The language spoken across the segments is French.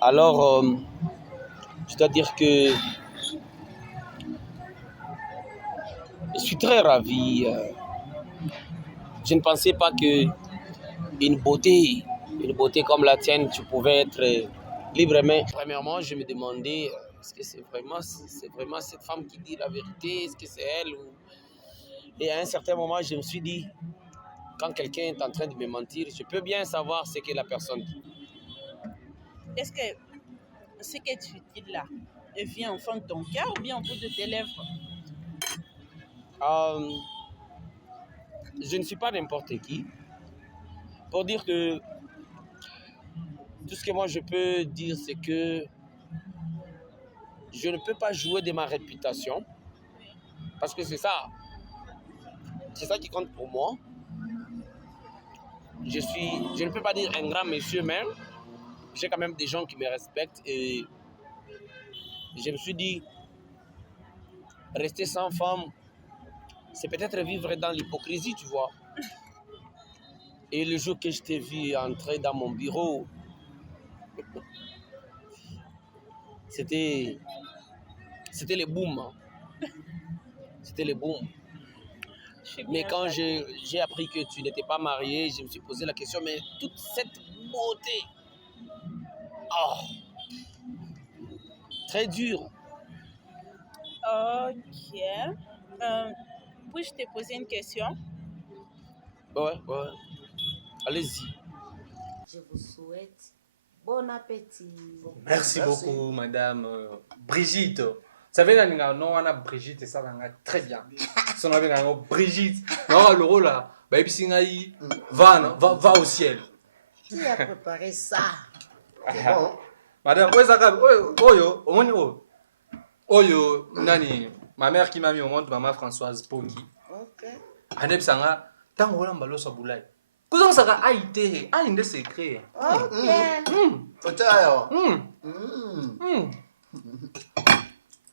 Alors, je dois dire que je suis très ravi. Je ne pensais pas que une beauté comme la tienne, tu pouvais être libre. Mais premièrement, je me demandais, est-ce que c'est vraiment cette femme qui dit la vérité? Est-ce que c'est elle Et à un certain moment, je me suis dit, quand quelqu'un est en train de me mentir, je peux bien savoir ce que la personne dit. Est-ce que ce que tu dis là vient au fond de ton cœur ou bien au bout de tes lèvres? Je ne suis pas n'importe qui. Pour dire que tout ce que moi je peux dire, c'est que je ne peux pas jouer de ma réputation. Parce que c'est ça qui compte pour moi. Je ne peux pas dire un grand monsieur, mais j'ai quand même des gens qui me respectent. Et je me suis dit, rester sans femme, c'est peut-être vivre dans l'hypocrisie, tu vois. Et le jour que je t'ai vu entrer dans mon bureau, c'était le boom. Hein. C'était le boom. Mais quand j'ai appris que tu n'étais pas marié, je me suis posé la question, mais toute cette beauté, oh, très dure. Ok. Puis-je te poser une question? Ouais. Allez-y. Je vous souhaite bon appétit. Merci beaucoup, madame Brigitte. Vous savez, non, on a Brigitte et ça va très bien. Si on avait Brigitte, non, le rôle là, va au ciel. Qui a préparé ça? C'est bon. Madame, Oyo, nani, ma mère qui m'a mis au monde, maman Françoise Poggi. Ok. Aneb Sanga, tant on l'a mbalo sa boulay. Comment ça a été? Ah, une secret. Ok.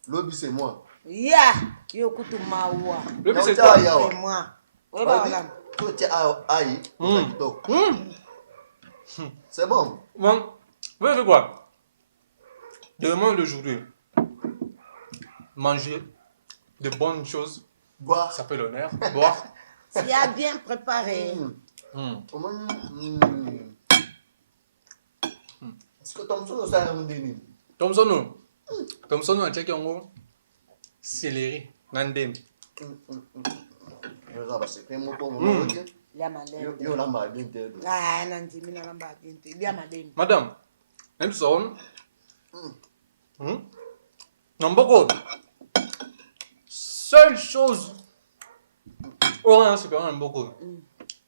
L'obi c'est moi. Ya, Kyokutu Mawa. L'obi c'est toi. C'est moi. Oui, voilà. Toi tu aïe. C'est bon. Bon, vous savez quoi? Demain d'aujourd'hui, manger de bonnes choses, Boire. ça fait l'honneur. Boire. Tu as bien préparé. Est-ce que Thompson ça a un dîner? Thompson, on a checké en haut. Céleri, nandem. Madame, même son. Non, beaucoup. Seule chose. Oh, non, c'est pas beaucoup.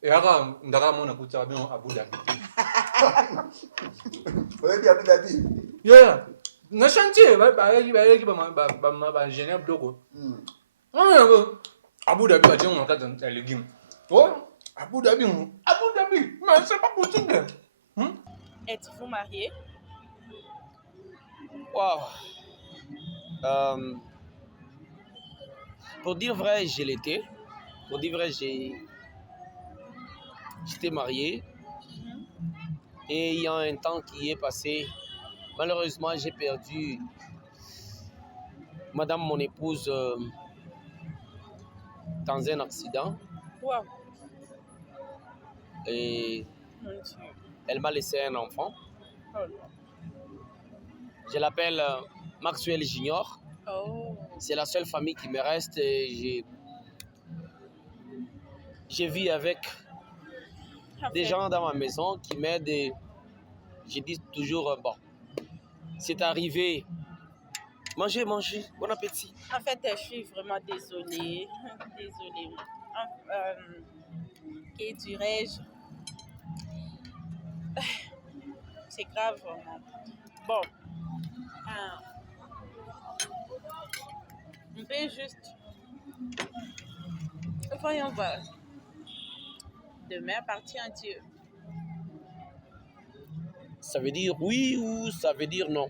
Et alors, on a mon Abu Dhabi. Abu Dhabi. Yeah. Na chantier, génial bloco. Abu Dhabi, on a un légume. Oh, Abu Dhabi, mais c'est pas possible. Êtes-vous marié? Wow. Pour dire vrai, je l'étais. Pour dire vrai, j'étais marié. Et il y a un temps qui est passé. Malheureusement, j'ai perdu madame, mon épouse, dans un accident. Wow. Et elle m'a laissé un enfant. Oh. Je l'appelle Maxwell Junior. Oh. C'est la seule famille qui me reste. Et je vis avec des gens dans ma maison qui m'aident. Et je dis toujours, bon, c'est arrivé. Mangez, bon appétit. En fait, je suis vraiment désolée. Désolée. Que dirais-je? C'est grave, vraiment. Bon. On peut juste... Voyons voir. Demain appartient à Dieu. Ça veut dire oui ou ça veut dire non?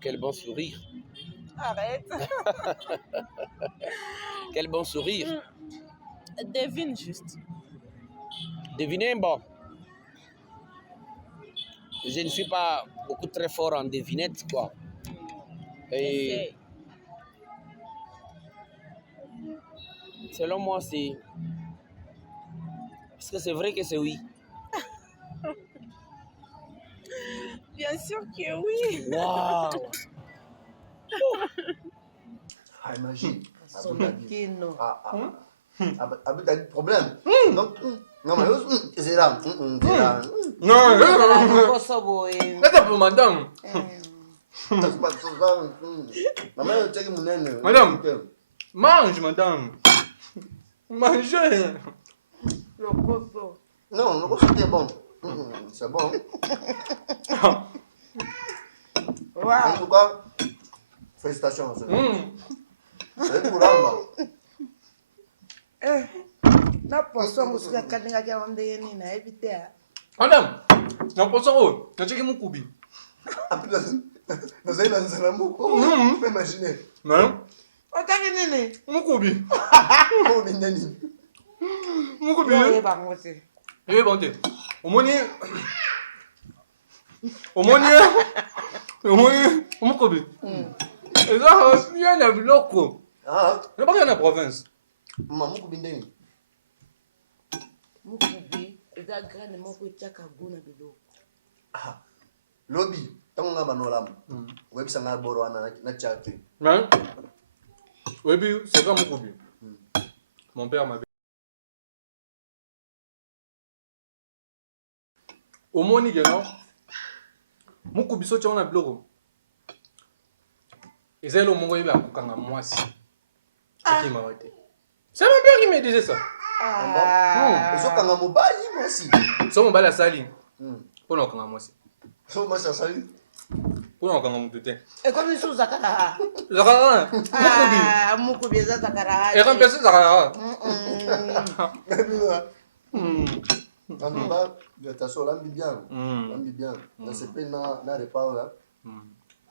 Quel bon sourire. Arrête. Quel bon sourire. Devine juste. Deviner, bon. Je ne suis pas beaucoup très fort en devinette, quoi. Et selon moi, c'est... Est-ce que c'est vrai que c'est oui? Bien sûr que oui. Waouh! Ah, imagine. Sonakino. Abi, t'as des problèmes. Donc, non, mais c'est là. C'est là. Non, Kosovo. c'est pour madame. C'est pas ça. Maman, tu sais que mon aîné. Madame. Mange, madame. Mangez. Le Kosovo. Non, le coco c'était bon. C'est bon. En tout cas, félicitations. C'est pour l'âme. Na poso musika kaninga kya onde yeni na ebite. Madame, non, pour ça, tu sais que mon coubi. Nous allons dans un amour. Tu peux imaginer. Non, Otaki nini? mon coubi. Oh, Bindani. Mon coubi. Oye bangote. Eh, bon, aumônier. Aumônier. Aumônier. Mon coubi. Et là, il y a un loco. Ah, Je ne sais pas qu'il y a la province. maman, Bindani. Mukubi eza grande moko etiaka guna biloko. Lobby, tant nga banolam. Web sanga boro wana na chate. Hein? Oui, puis, c'est pas mon coubi. Mon père m'avait. Aumônier, non? Mon coubi, so, tu as un bloc. Et c'est le moment où il va à moi. C'est mon père qui me disait ça. Ils ont kanga mobali moi aussi. So mon bal à saline. Pour nous quand moi aussi. So moi ça salut. Pour nous quand mon tout est. Et comme sous zakara. Zakara. Ah, mukubi eza zakara. Et remplacer Zakara. En tout cas, je t'assure l'ambi bien. L'ambi bien. Dans ce pays na repas là.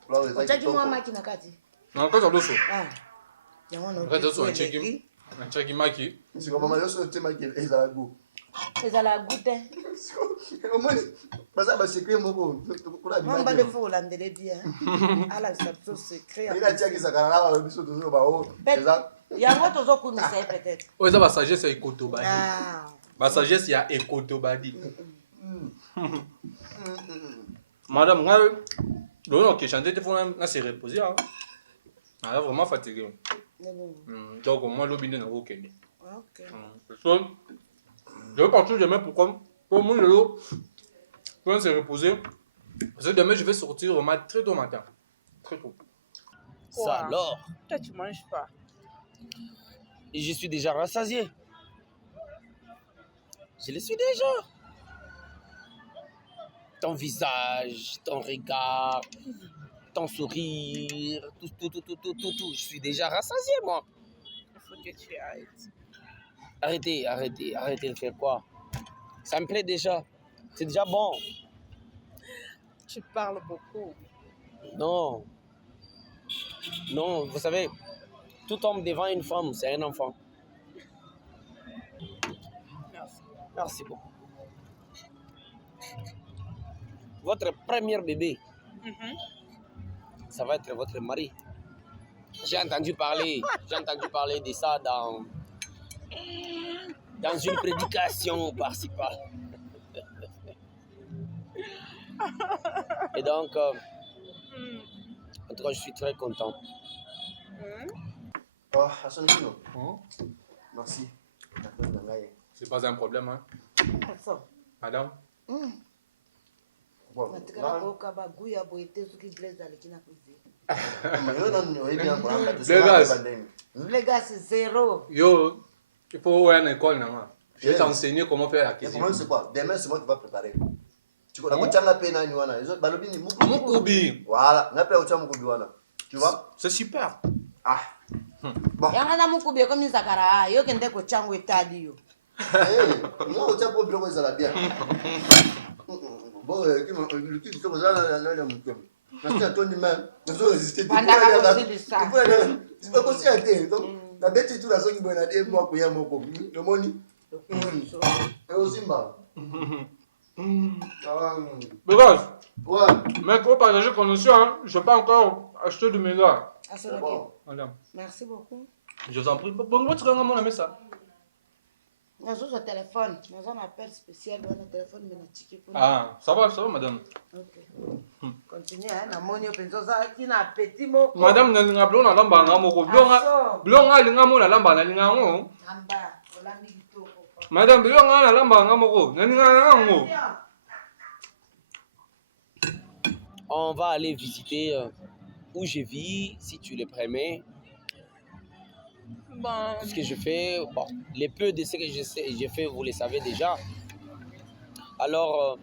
Là les Otaki mwa maki na kati. Non, quand on le sait. Ah. Yango no. Quand on se check un check maki. C'est comme maman yo so tema ki ezala go. Ezala gute. Au moins parce que secret moko pour la Mamba le faut landele bien. Ala sabso secret. Il a dit que ça kana la biso tozo ba o. Eza. Yango tozo kumisa peut-être. Oh, ça va sagesse à Ekotobadi. Ah. Ma sagesse il y a Ekotobadi. Madame, moi, le nom qui chantait, il faut se reposer. Elle est vraiment fatiguée. Donc, moi, l'objet n'a aucun. Ok. Je vais partir demain pourquoi? Pour moi, pour se reposer. Parce que demain, je vais sortir au mat très tôt matin. Très tôt. Ça alors? Toi, tu manges pas. Et je suis déjà rassasié. Je le suis déjà. Ton visage, ton regard, ton sourire, tout. Je suis déjà rassasié, moi. Il faut que tu arrêtes. Arrêtez de faire quoi? Ça me plaît déjà. C'est déjà bon. Tu parles beaucoup. Non. Non, vous savez, tout homme devant une femme, c'est un enfant. Merci. Merci beaucoup. Votre premier bébé, ça va être votre mari. J'ai entendu parler de ça dans une prédication par-ci par. Et donc, en tout cas, je suis très content. Ah, Assonikino. Merci. C'est pas un problème, hein? Madame? Bon. Natikala ko ka baguya boite suki blaze alekina kuzi. Legas zéro. Yo, il faut aller à l'école, non? Je vais t'enseigner comment faire la cuisine. Comment c'est quoi? Demain, c'est moi qui va préparer. Tu vois, tu as la peine à nous. Mukubi. Voilà, on appelle au Mukubi. Tu vois? C'est super. Ah. Bon. Yanga na mukubi comme zakara. Yo kende ko changu etali yo. Non, tu as pas besoin de ça bien. Bon, le truc comme ça, là, merci à toi, même. Je vais résister. C'est pas possible. Donc, la bête est tout la zone qui m'a dit, moi, pour y avoir mon copain. Le money. Et aussi, Because, Ouais. mec, faut partager connexion, hein. Je n'ai pas encore acheté de méga. Ah, c'est C'est bon. Madame, Merci beaucoup. je vous en prie. Bon, tu regardes mon ami ça. Nous avons un téléphone. Nous avons un appel spécial. Nous avons un téléphone. Mais ticket pour nous. Ah, ça va, madame. Ok. Continue. Hein. Nous avons un pension. Ça qui n'a petit mot. Madame, nous avons blonde à l'amba, moko. Blonde à l'ingamo, la lamba, la lingamo. Madame, blonde à la lamba, moko. La lingamo. On va aller visiter où je vis, si tu le permets. Bon, Ce que je fais, bon, les peu de ce que j'ai fait, vous le savez déjà. Alors,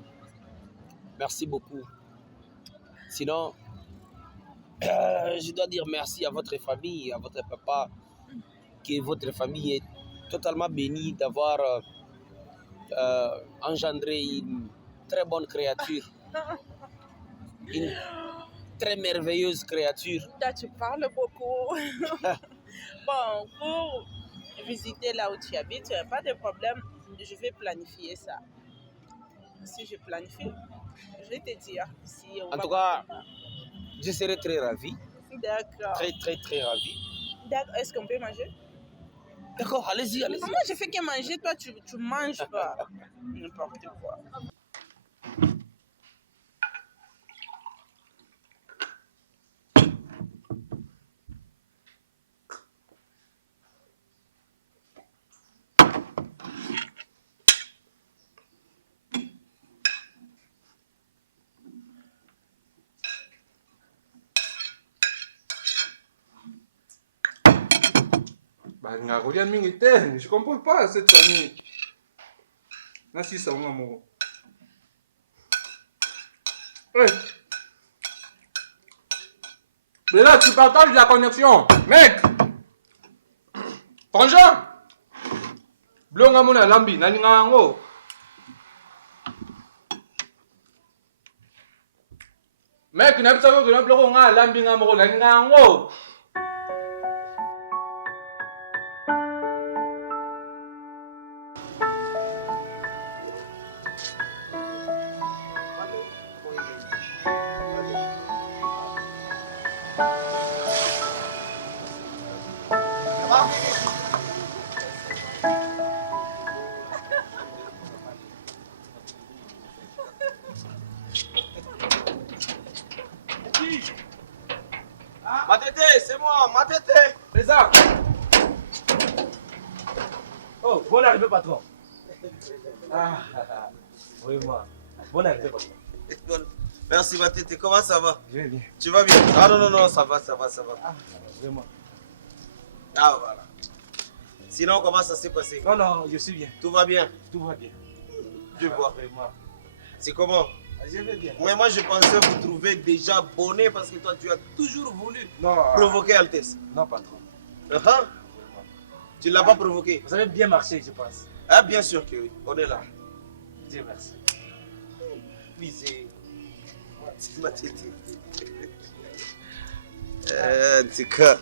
merci beaucoup. Sinon, je dois dire merci à votre famille, à votre papa, que votre famille est totalement bénie d'avoir engendré une très bonne créature. Une très merveilleuse créature. toi, tu parles beaucoup. Bon, pour visiter là où tu habites, pas de problème. Je vais planifier ça. Si je planifie, je vais te dire. Si on En va tout cas, je serai très ravi. D'accord. Très, très, très ravi. D'accord. Est-ce qu'on peut manger? D'accord, allez-y, allez-y. Moi, je fais que manger, toi, tu manges pas. N'importe quoi. Je comprends pas cette famille. Merci, ça, mon amour. Mais là, tu partages la connexion. Mec! Franchement! Blonga mona lambi, nalinga ngo. Mec, n'a pas savoir que l'emploi nga lambi nga mo nalinga ngo. Matete, c'est moi, Matete. Présent. Oh, bonne arrivée, patron. Ah, oui, moi. Bonne arrivée, patron. Merci Matete, comment ça va? Je vais bien. Tu vas bien? Ah non, non, non, ça va, ça va, ça va. Ah, vraiment. Ah voilà. Sinon, comment ça s'est passé? Non, non, je suis bien. Tout va bien? Tout va bien. Je vois. Vraiment. C'est comment? Je vais bien. Mais moi, je pensais vous trouver déjà bonnet parce que toi, tu as toujours voulu Non, provoquer Altesse. non, patron. Tu ne l'as pas provoqué? Vous avez bien marché, je pense. Ah, bien sûr que oui, on est là. Dieu merci. Oui, c'est Matete. En tout cas.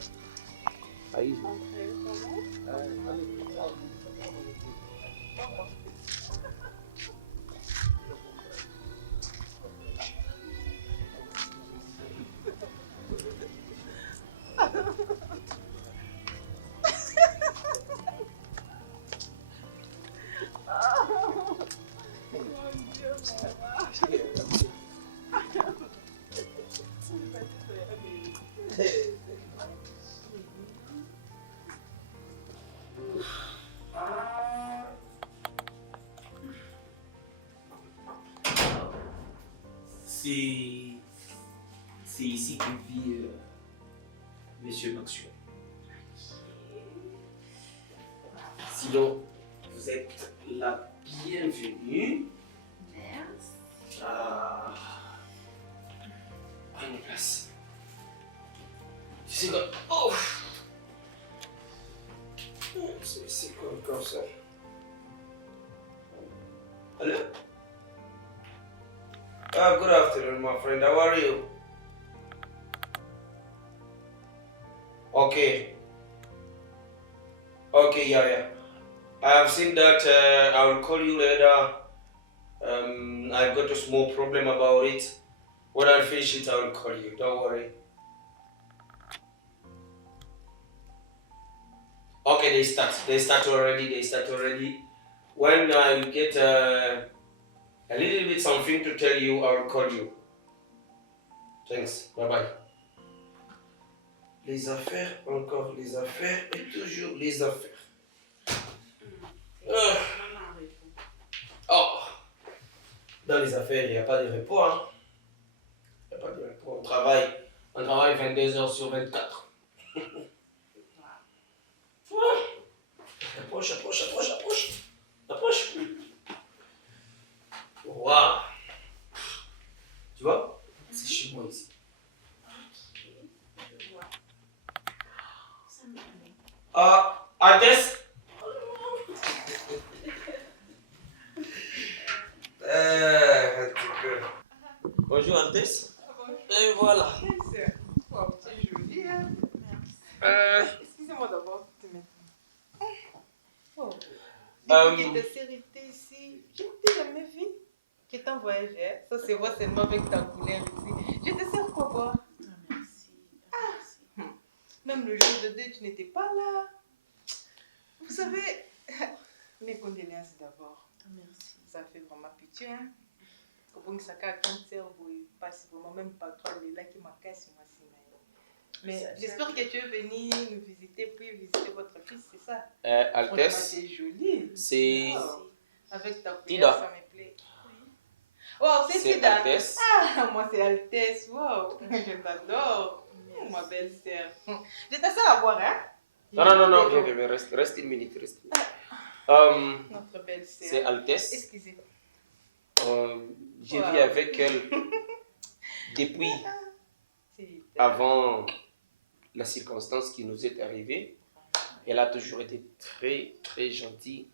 C'est ici que vit Monsieur Maxwell. Sinon, vous êtes la bienvenue. Merci. Prenez place. Tu sais quoi? Oh! C'est comme ça. Hello? Good afternoon, my friend. How are you? Okay. Okay, yeah. I have seen that. I will call you later I got a small problem about it. When I finish it, I will call you. Don't worry. Okay, they start already. When I get a little bit something to tell you, I will call you. Thanks, bye bye. Les affaires, encore les affaires et toujours les affaires. Oh, dans les affaires, il n'y a pas de repos. Hein. Il n'y a pas de repos. On travaille 22 heures sur 24. Approche. Waouh. Tu vois, c'est chez moi ici. Altesse. Un petit peu. Bonjour Altesse. Et voilà. Wow, c'est joli, hein? Excusez-moi d'abord de te mettre. Oh. Depuis que ta sœur était ici, je ne t'ai jamais vu. Que t'en voyageais. Ça se voit seulement avec ta couleur ici. Je te sers quoi boire? Merci. Même le jour de deuil, tu n'étais pas là. Vous savez, mes condoléances d'abord. Merci. Ça fait vraiment pitié, hein? Comme ça, quand cancer, vous passez vraiment même pas toi, il est là qui m'a cassé, moi, mais j'espère que tu es venu nous visiter, puis visiter votre fils, c'est ça? Altesse. C'est joli. C'est. Wow. Avec ta couleur, Tida. ça me plaît. Oui. Oh, c'est Tida. Altesse. Ah, moi c'est Altesse. Wow. Je t'adore. Ma belle-sœur. Je t'assure à boire, hein? Non, viens, reste une minute. Notre belle-sœur. C'est Altesse. Excusez-moi. J'ai vu avec elle depuis avant la circonstance qui nous est arrivée. Elle a toujours été très, très gentille.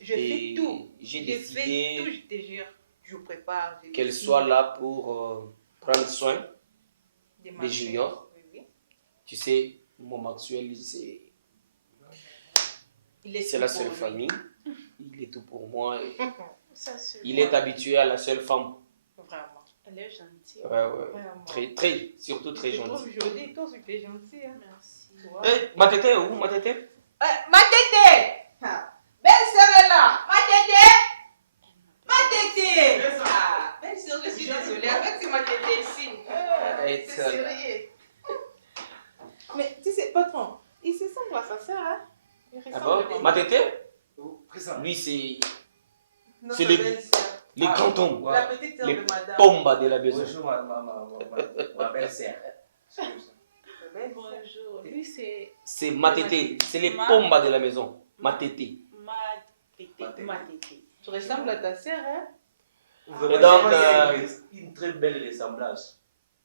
Je fais tout. J'ai Je décidé fais tout, je te jure. Je prépare. qu'elle soit là pour prendre soin des juniors. Oui. Tu sais, mon Maxwell, c'est la seule famille. Il est tout pour moi. Et il est habitué à la seule femme. Vraiment. Elle est gentille. Ouais. Très, surtout très gentille. Tu es jolie, toi, tu es gentille. Hein? Merci. Wow. Hey, ma tété est où, ma tété? Ma tété! Belle-sœur est là! Ma tété! Belle-sœur, je suis désolée. Avec c'est ma tété ici. C'est sérieux. Mais tu sais, patron, il se ressemble à sa sœur, hein? Ah bon? Ma tété? Lui, c'est les cantons, La petite sœur les de madame. pombas de la maison. Bonjour, ma belle-sœur. Bonjour. Lui, C'est ma tété, c'est les pombas de la maison. Ma tété. Ma tété. Tu ressembles à ta sœur, hein? Et donc, une très belle ressemblance.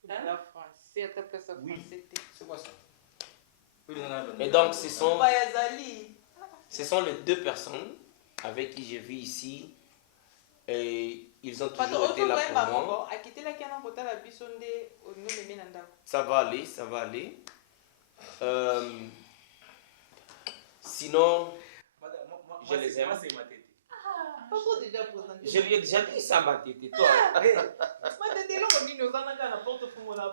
La française, ta place en français. C'est quoi ça? Et donc, ce sont les deux personnes avec qui j'ai vu ici. Et ils ont toujours été là pour moi. Ça va aller. Sinon, je les aime. Je lui ai déjà dit ça, ma tété, toi.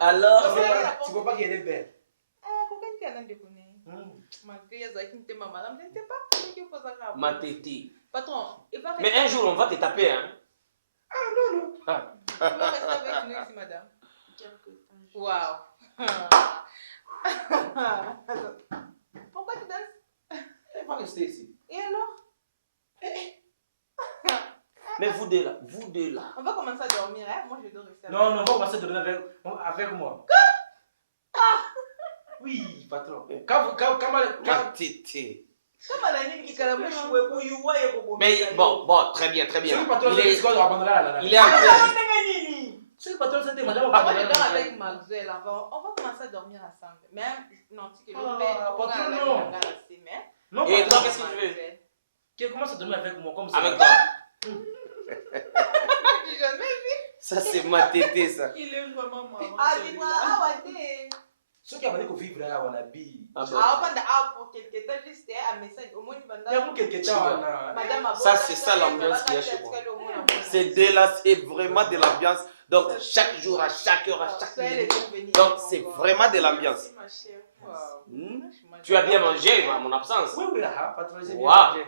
Alors, tu vois pas qu'elle est belle? ma tété. Patron, il va Mais un jour, on va te taper, hein. Tu vas rester avec nous ici, madame. Waouh. Pourquoi tu danses? Elle va rester ici. Et alors? Mais vous deux là. On va commencer à dormir, hein? Moi, je dois rester avec Non, on va commencer à dormir avec moi. Oui, patron. Ma tété. Mais Mais bon, très bien. C'est le patron, Il est il en train. c'est le patron, c'était madame. moi, je dors avec Maxwell. On va commencer à dormir ensemble. Mais non, tu patron, non. Non, Et patron, toi, qu'est-ce que tu veux? tu commences à dormir avec moi comme ça. Avec toi. J'ai jamais vu. Ça, c'est ma tété, ça. Il est vraiment marrant. Ceux qui avaient vivre là, on a bi. Ah bon. Pour quelque temps, juste un message. Au moins, Il y a pour quelques temps, Ça, c'est ça l'ambiance qu'il y a chez moi. ces deux-là, c'est vraiment de l'ambiance. Donc, chaque jour, à chaque heure, à chaque minute. Donc, c'est vraiment de l'ambiance. Merci, ma chère. Wow. Hmm. Tu as bien mangé à mon absence. Oui, oui, ah, pas trop, j'ai bien Wow. mangé.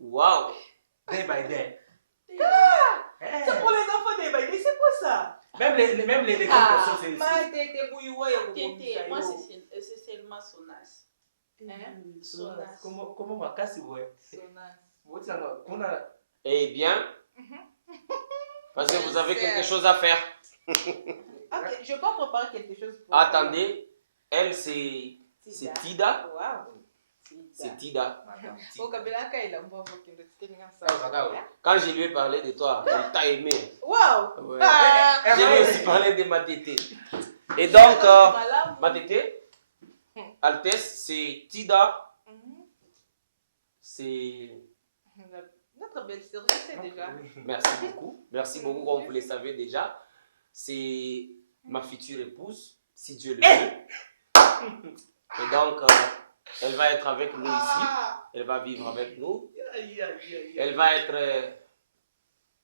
Waouh. Day by day. Eh. C'est pour les enfants des baguettes, c'est quoi ça? Même les grandes personnes, c'est Tété, bouilloua, Tété, moi, c'est seulement Sonas. Hein? Sonas. Comment ma casse, ouais. Sonas. Eh bien, parce que vous avez quelque chose à faire. Ok, je peux préparer quelque chose pour Attendez, elle, c'est Tida. Waouh. C'est Tida. Au Kabila, il a un bon qui Quand je lui ai parlé de toi, elle t'a aimé. Waouh. Ouais. Ah. Je lui ai aussi parlé de ma tété. Et donc, ma tété, Altesse, c'est Tida. C'est... Notre belle-sœur, je sais déjà. Merci beaucoup. Merci beaucoup, comme vous le savez déjà. C'est ma future épouse, si Dieu le veut. Et donc, elle va être avec nous ici. Elle va vivre avec nous. Elle va être,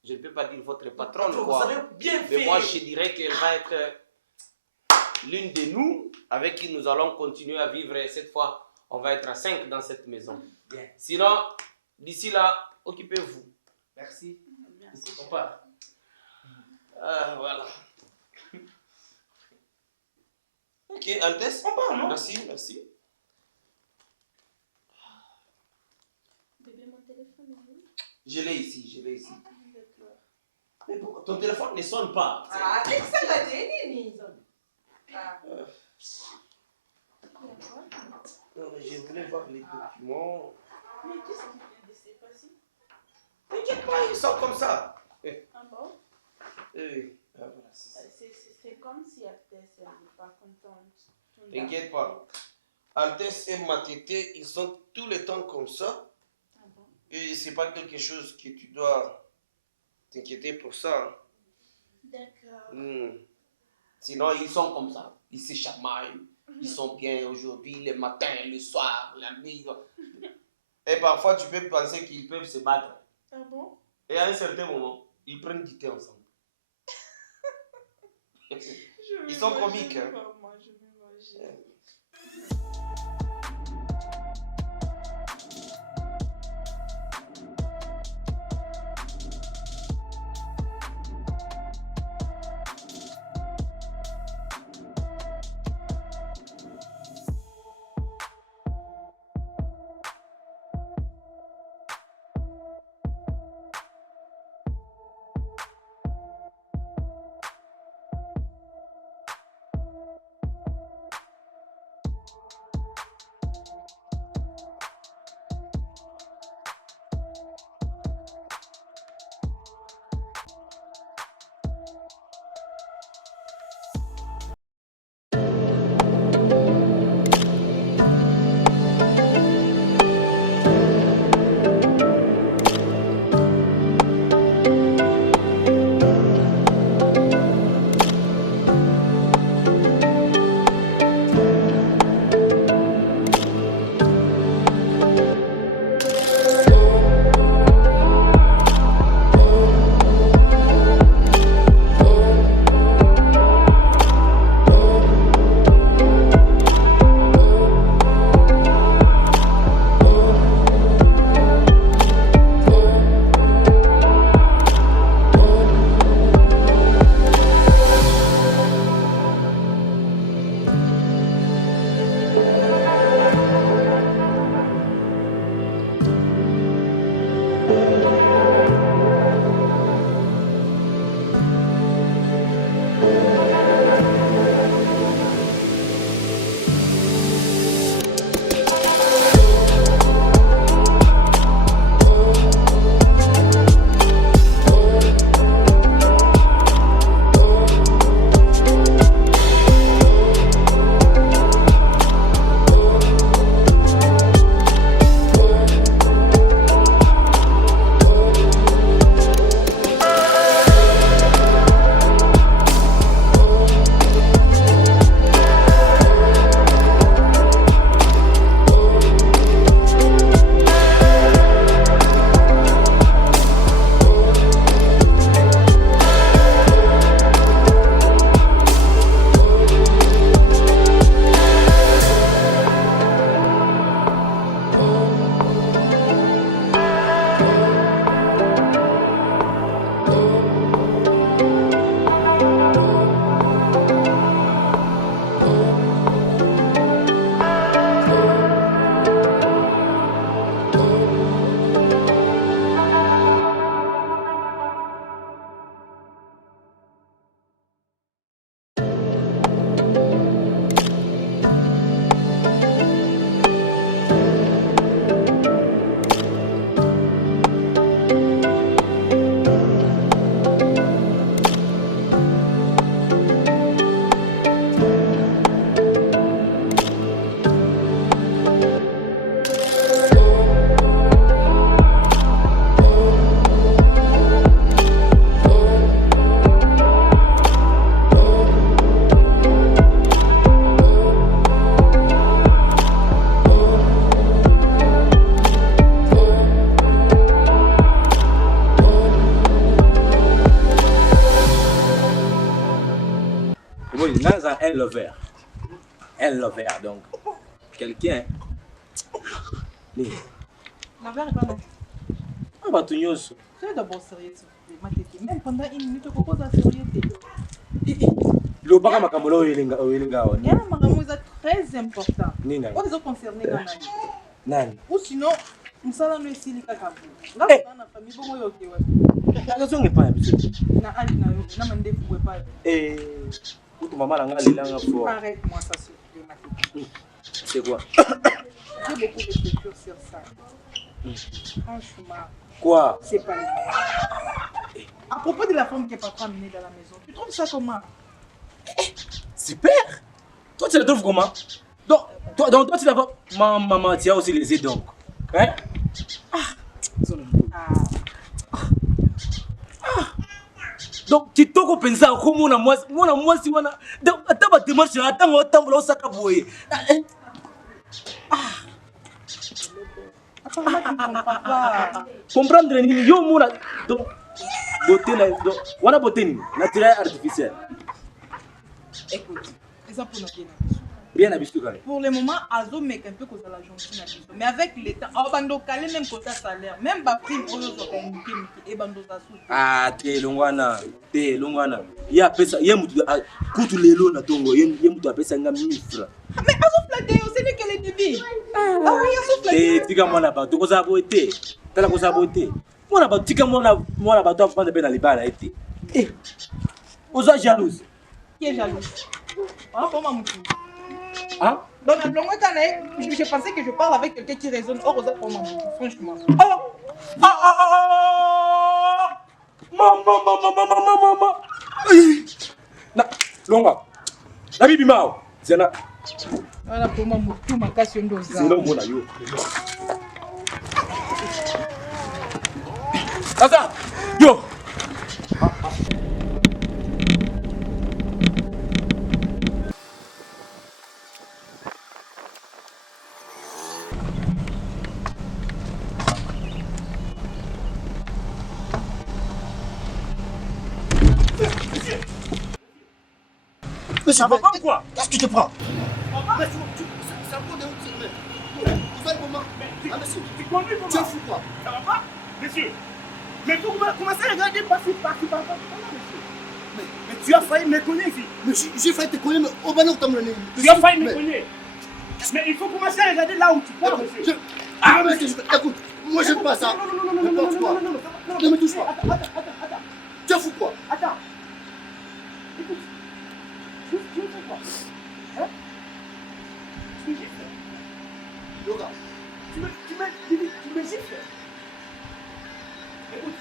je ne peux pas dire votre patronne, Vous quoi. savez bien fait. Mais moi, je dirais qu'elle va être l'une de nous avec qui nous allons continuer à vivre. Et cette fois, on va être à 5 dans cette maison. Bien. Sinon, d'ici là, occupez-vous. Merci. Merci. On part. Voilà. Ok, Altesse. On part, non? Merci, merci. Bébé, mon téléphone est où? Je l'ai ici, je l'ai ici. Mais pourquoi ton téléphone ne sonne pas? Ah, qu'est-ce que ça dit, Nini? Ah. Non, mais je voulais voir les documents. Mais qu'est-ce qui vient de se passer? T'inquiète pas, ils sont comme ça. Ah bon? Oui, voilà, c'est ça. C'est comme si Altesse n'est pas contente. T'inquiète pas. Altesse et Matété, ils sont tout le temps comme ça. Ah bon? Et c'est pas quelque chose que tu dois t'inquiéter pour ça. D'accord. Sinon, ils sont comme ça. Ils se chamaillent. Ils sont bien aujourd'hui, le matin, le soir, la nuit. Et parfois, tu peux penser qu'ils peuvent se battre. Ah bon? Et à un certain moment, ils prennent du thé ensemble. Ils sont comiques, hein. Moi, je vais manger. ça un lover. Un lover, donc. Quelqu'un. La verre est pas là. On va tout nous. Soyez d'abord sérieux, s'il vous plaît. Même pendant une minute, on propose la sérieuxité. Le baga makamolo oyelinga. Il y a un magasin très important. Nina. On est concerné dans Nani. ou sinon, nous allons nous essayer de faire. Là, on a famille, bon, ok, ouais. La raison n'est pas monsieur. Na ali na yo, na mande foué pas. Pour maman la ngalilanga fort. Arrête-moi ça, s'il vous plaît. C'est quoi? J'ai beaucoup réfléchi sur ça. Franchement. Quoi? C'est pas les à propos de la femme qui est pas amenée dans la maison, tu trouves ça comment? Super! Toi, tu le trouves comment? Donc, toi, tu n'as pas. Maman, tu as aussi les donc. Hein? Donc, tu t'as pensé à comment moi, si on a. Donc, attends, ma démarche, attends, on va sac à bouer. Comprendre, yo, mouna. Donc, beauté, donc, on a beauté naturelle artificielle. Écoute, ça pour nous bien habitué quand même. pour le moment, Azo mec un peu comme ça la gentille. Mais avec l'État, on va nous caler même comme ça salaire, même pas prime pour nous organiser et bando ça sous. Ah, te longwana. Ya pesa, ya mutu kutu lelo na tongo, ya mutu apesa nga 1000 francs. Mais Azo flatter, on sait que les débits. Ah oui, Azo flatter. Te tika mwana ba, to ko saboter. Tala ko saboter. Mwana ba tika mwana ba to prendre ben na libana ete. Oza jalouse. Qui est jaloux? Ah, comment mon fou? Hein? Dans la longue je pensais que je parle avec quelqu'un qui raisonne hors aux autres, franchement. Maman. Na, longa. Na bibi mao. Zena. Voilà pour moi, tout ma casse une dose. Zena mona yo. Kaka. Yo. Mais ça va pas ou quoi? Qu'est-ce que tu te prends? Mais ça vaut des routes, vous faites comment? Ah, monsieur, tu conduis comment? Tu es fou quoi? Ça va pas? Monsieur, mais vous commencez à regarder par-ci, par-ci, par-là, monsieur. Mais tu as failli me connaître ici. Mais j'ai failli te connaître, mais au banneau, tu as mené. Tu as failli me connaître. Mais il faut commencer à regarder là où tu pars, monsieur. Ah, mais écoute, moi j'aime pas ça. N'importe quoi. Ne me touche pas. Attends. Tu es fou quoi? Attends. Écoute. Tu fais quoi? Hein? Tu me gifles. Yoga. Tu me gifles. Écoute.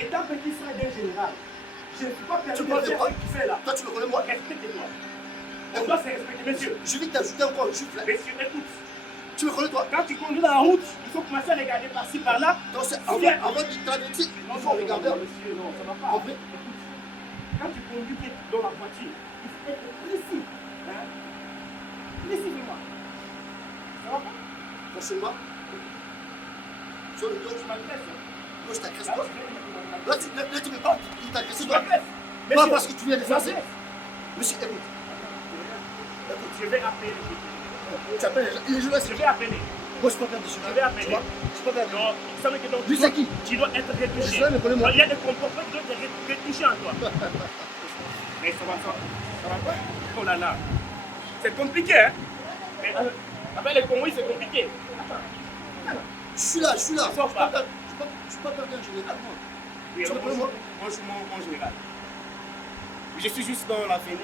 Étant petit frère d'un général, je ne suis pas permis de faire ce que tu fais là. Toi tu le connais moi? Respecte-moi. On doit se respecter, monsieur. Je vais t'ajouter encore un chiffre là. Monsieur, écoute. Tu me connais toi? Quand tu conduis dans la route, il faut commencer à regarder par-ci, par-là. Non, c'est avant de traverser, il faut regarder. Monsieur, non, ça va pas. Compris? Quand tu conduis dans la voiture, il faut être précis. Hein? Précis de moi. Ça va pas? Prochainement. Sur le dos, Tu m'agresses. moi je t'agresse pas. Là tu me parles, il t'agresse Tu pas. m'agresses. Pas parce que tu viens de faire ça. Monsieur, écoute. Écoute, je vais appeler. Tu appelles les gens. Je vais appeler. Moi je peux pas faire de Je vais appeler. Je peux pas faire. Non, il semble que donc, Lui c'est qui? tu dois être retouché. Je me connais moi. Il y a des comportements qui doivent être retouchés en toi. Mais ça va pas. Oh là là. C'est compliqué, hein? Mais avec les Congolais, c'est compliqué. Je suis là. Je suis pas perdre un général moi. Oui, Tu me connais moi? moi, je suis mon général. Je suis juste dans l'avenir.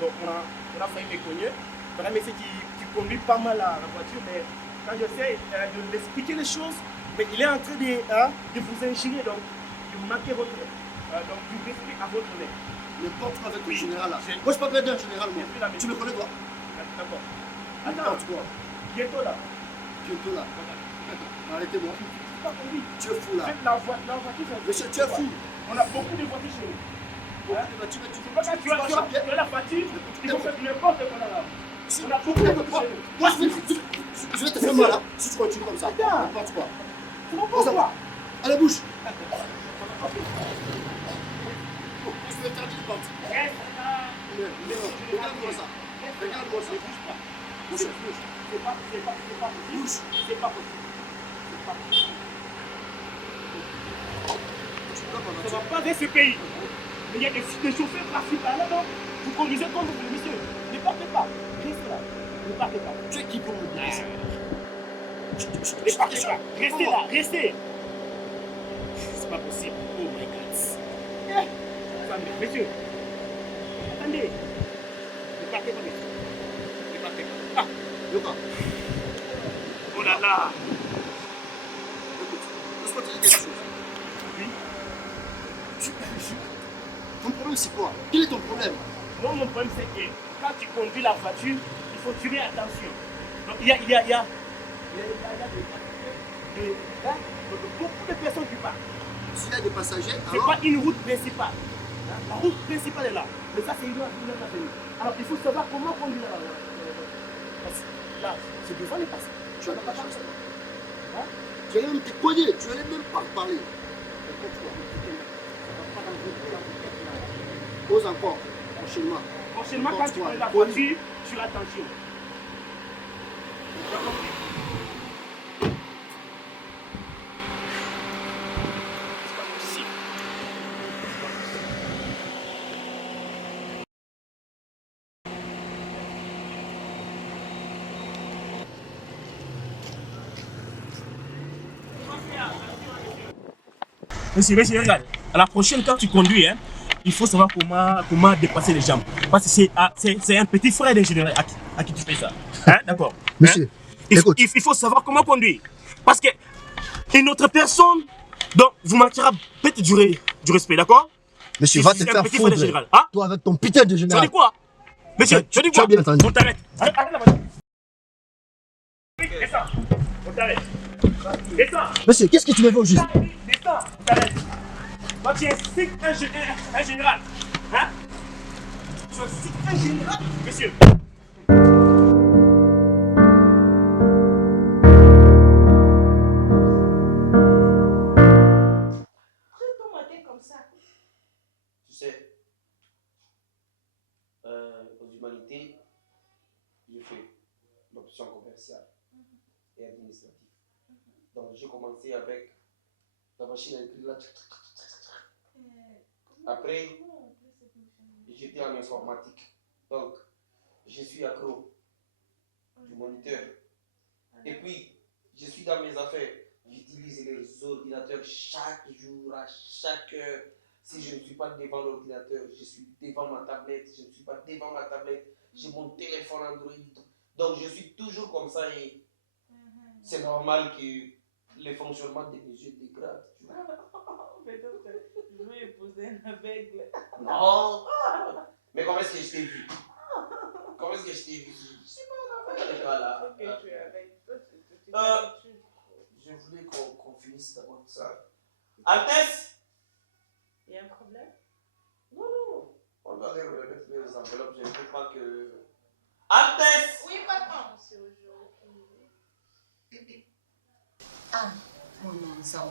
Donc on a failli me cogner. Voilà, mais c'est qui conduit pas mal la voiture, mais quand j'essaie de l'expliquer les choses, mais il est en train de vous ingénier, donc de manquer votre donc du respect à votre nez. N'importe quoi avec le général là. Moi je peux pas perdre un général moi. Tu me connais toi? D'accord. N'importe quoi. Bientôt là. Bientôt là. Arrêtez-moi. Tu es fou là. La voiture, Monsieur, tu es fou. on a beaucoup de voitures chez nous. Tu as la fatigue, il faut faire n'importe quoi là. On a beaucoup de voitures chez nous. Moi je vais te faire mal là si tu continues comme ça. N'importe quoi. Tu comprends quoi? Allez bouge. interdit de partir. Reste là. Regarde-moi ça. Regarde-moi ça. Bouge pas. Bouge. C'est pas possible. C'est pas possible. Ça va pas vers ce pays. Mais il y a des chauffeurs principaux là-bas. Vous conduisez comme vous voulez, monsieur. Ne partez pas. Restez là. Ne partez pas. Tu es qui pour me dire ça? Ne partez pas. Restez là. Restez. C'est pas possible. Oh my God. Monsieur. Attendez. Ne partez pas, monsieur. Ne partez pas. Ah. Yoka, Oh là là. écoute, laisse-moi te dire quelque chose. Oui. Ton problème, c'est quoi? Quel est ton problème? Moi, mon problème, c'est que quand tu conduis la voiture, il faut tirer attention. Donc, il y a beaucoup de personnes qui partent. S'il y a des passagers, Ce n'est alors... pas une route principale. La route principale est là. Mais ça, c'est une autre avenue. Alors, il faut savoir comment conduire la voiture. Parce que là, c'est devant les passagers. Tu as pas de chance. Tu allais même te cogner, tu allais même pas parler. Pose encore, prochainement. Prochainement, quand tu prends la voiture, tu as attention. Tu as compris? C'est pas possible. Monsieur, regarde. À la prochaine, quand tu conduis, hein, il faut savoir comment dépasser les jambes. Parce que c'est un petit frère d'ingénieur à qui tu fais ça. Hein, d'accord? Monsieur, écoute. Il faut savoir comment conduire. Parce que une autre personne, donc, vous manquera peut-être du respect, d'accord? Monsieur, va te C'est un faire petit frère de foutre. général. Hein? Toi, avec ton putain de Tu as général. dit quoi? Monsieur, tu as dit Tu as quoi? bien entendu. On t'arrête. Arrête la voiture. Descends. On t'arrête. Descends. Monsieur, qu'est-ce que tu me fais au juste? Descends. On t'arrête. Toi, tu insultes un général. Hein? Tu insultes un général, monsieur. Comme ça. Tu sais, aux humanités, j'ai fait l'option commerciale et administrative. Donc j'ai commencé avec la machine à écrire là. Après, j'étais en informatique. Donc, je suis accro du moniteur. Et puis, je suis dans mes affaires. J'utilise les ordinateurs chaque jour, à chaque heure. Si je ne suis pas devant l'ordinateur, je suis devant ma tablette. Je ne suis pas devant ma tablette, j'ai mon téléphone Android. Donc, je suis toujours comme ça et c'est normal que le fonctionnement de mes yeux dégrade. Tu vois. Mais donc, je vais épouser un aveugle. Non. Mais comment est-ce que je t'ai vu? Comment est-ce que je t'ai vu? Je sais pas, aveugle. Voilà. Ok, tu es avec toi. Je voulais qu'on finisse d'abord ça. Altesse! Il y a un problème? Non. On va aller remettre les enveloppes. Je ne veux pas que. Altesse! Oui, papa. C'est aujourd'hui. Ah, mon nom est Sao.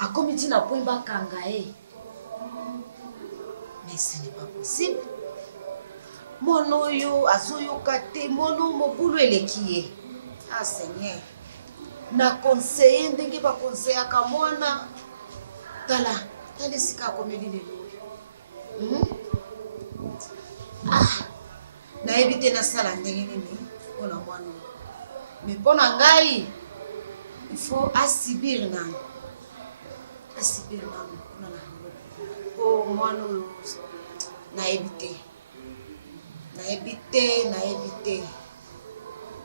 A comme tu n'as pas un kangaé. Mais ce n'est pas possible. Mon oyo, azoyo kate, mon nom, boulot et qui. Ah, Seigneur. Na conseiller ndenge ba conseiller aka mwana. Tala sika komeli lelo. Ah. Na éviter na sala ndenge nini pona mwana. Mais pona ngai il faut asibir na. Asibir na pona na. Po mwana na éviter. Na éviter.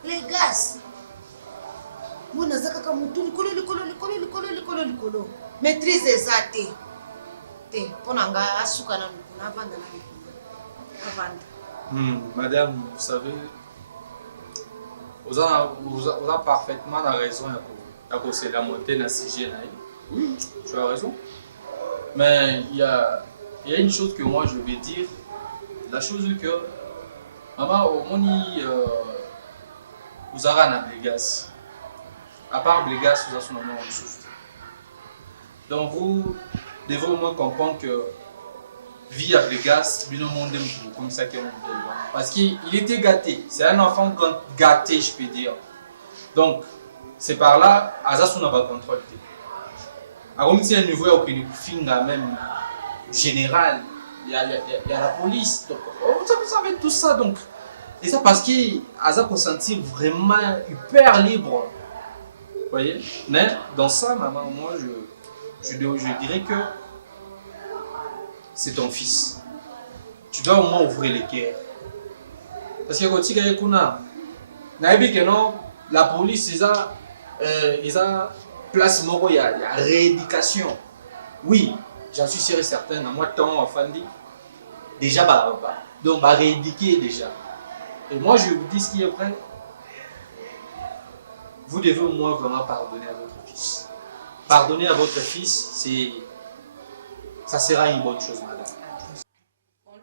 Les gars. Mwana zaka kama mutu likolo. Maîtrise ezate. Te pona nga asuka na mukuna vanda na mukuna. Avanda. Madame, vous savez, vous avez parfaitement la raison à c'est la montée dans CG. Tu as raison. Mais il y a une chose que moi je vais dire. La chose que maman, au moni, vous avez un Blégas. À part Blégas, vous avez son nom de chose. Donc vous devrait au moins comprendre que vie avec les gars, c'est bien au monde comme ça qu'il parce qu'il était gâté. C'est un enfant gâté, je peux dire. Donc, c'est par là, Azas n'a pas contrôle. Alors, même si un niveau aucune finga même général, il y a la police. Donc, vous savez tout ça. Donc, et ça parce qu'Azas peut se sentir vraiment hyper libre. Vous voyez? Mais dans ça, maman, moi, je dirais que c'est ton fils. Tu dois au moins ouvrir les cœurs. Parce que quand tu que non, la police, ils ont place moro, il y a rééducation. Oui, j'en suis sûr et certain, à moi, temps, Fandi, déjà, donc, rééduquer déjà. Et moi, je vous dis ce qui est vrai. Vous devez au moins vraiment pardonner à votre fils. Pardonner à votre fils, ça sera une bonne chose, madame. Bonjour.